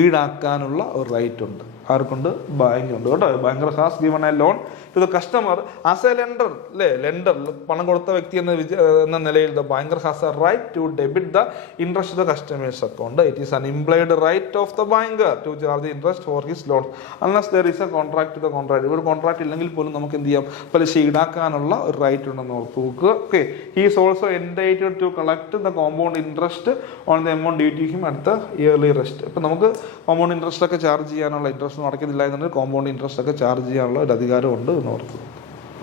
ഈടാക്കാനുള്ള ഒരു റൈറ്റ് ഉണ്ട്. ആർക്കുണ്ട്? ബാങ്കിനുണ്ട് കേട്ടോ. Banker has given a loan to the customer as a lender അല്ലേ, ലെൻഡർ പണം കൊടുത്ത വ്യക്തി എന്ന നിലയിൽ the banker has a right to debit the interest the customers account. It is an implied right of the banker to charge interest for his loan unless there is a contract the contract. ഒരു contract ഇല്ലെങ്കിൽ പോലും നമുക്ക് എന്ത് ചെയ്യാം, പലിശ ഈടാക്കാനുള്ള ഒരു right ഉണ്ടെന്ന് ഓർത്ത് നോക്കുക. Okay, he is also entitled to collect the compound interest on the amount due to him at the yearly rest. ഇപ്പം നമുക്ക് കോമ്പൗണ്ട് ഇൻട്രസ്റ്റ് ഒക്കെ ചാർജ് ചെയ്യാനുള്ള, ഇൻട്രസ്റ്റ് അടയ്ക്കുന്നില്ല എന്നുണ്ടെങ്കിൽ കോമ്പൗണ്ട് ഇൻട്രസ്റ്റ് ഒക്കെ ചാർജ് ചെയ്യാനുള്ള ഒരു അധികാരം ഉണ്ട് എന്ന് ഓർക്കുക.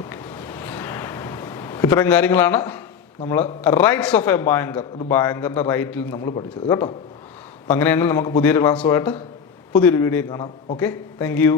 ഓക്കെ, ഇത്തരം കാര്യങ്ങളാണ് നമ്മൾ റൈറ്റ്സ് ഓഫ് എ ബാങ്കർ, ഒരു ബാങ്കറിന്റെ റൈറ്റിൽ നമ്മൾ പഠിച്ചത് കേട്ടോ. അപ്പം അങ്ങനെയാണെങ്കിൽ നമുക്ക് പുതിയൊരു ക്ലാസ്സുമായിട്ട് പുതിയൊരു വീഡിയോ കാണാം. Okay, thank you.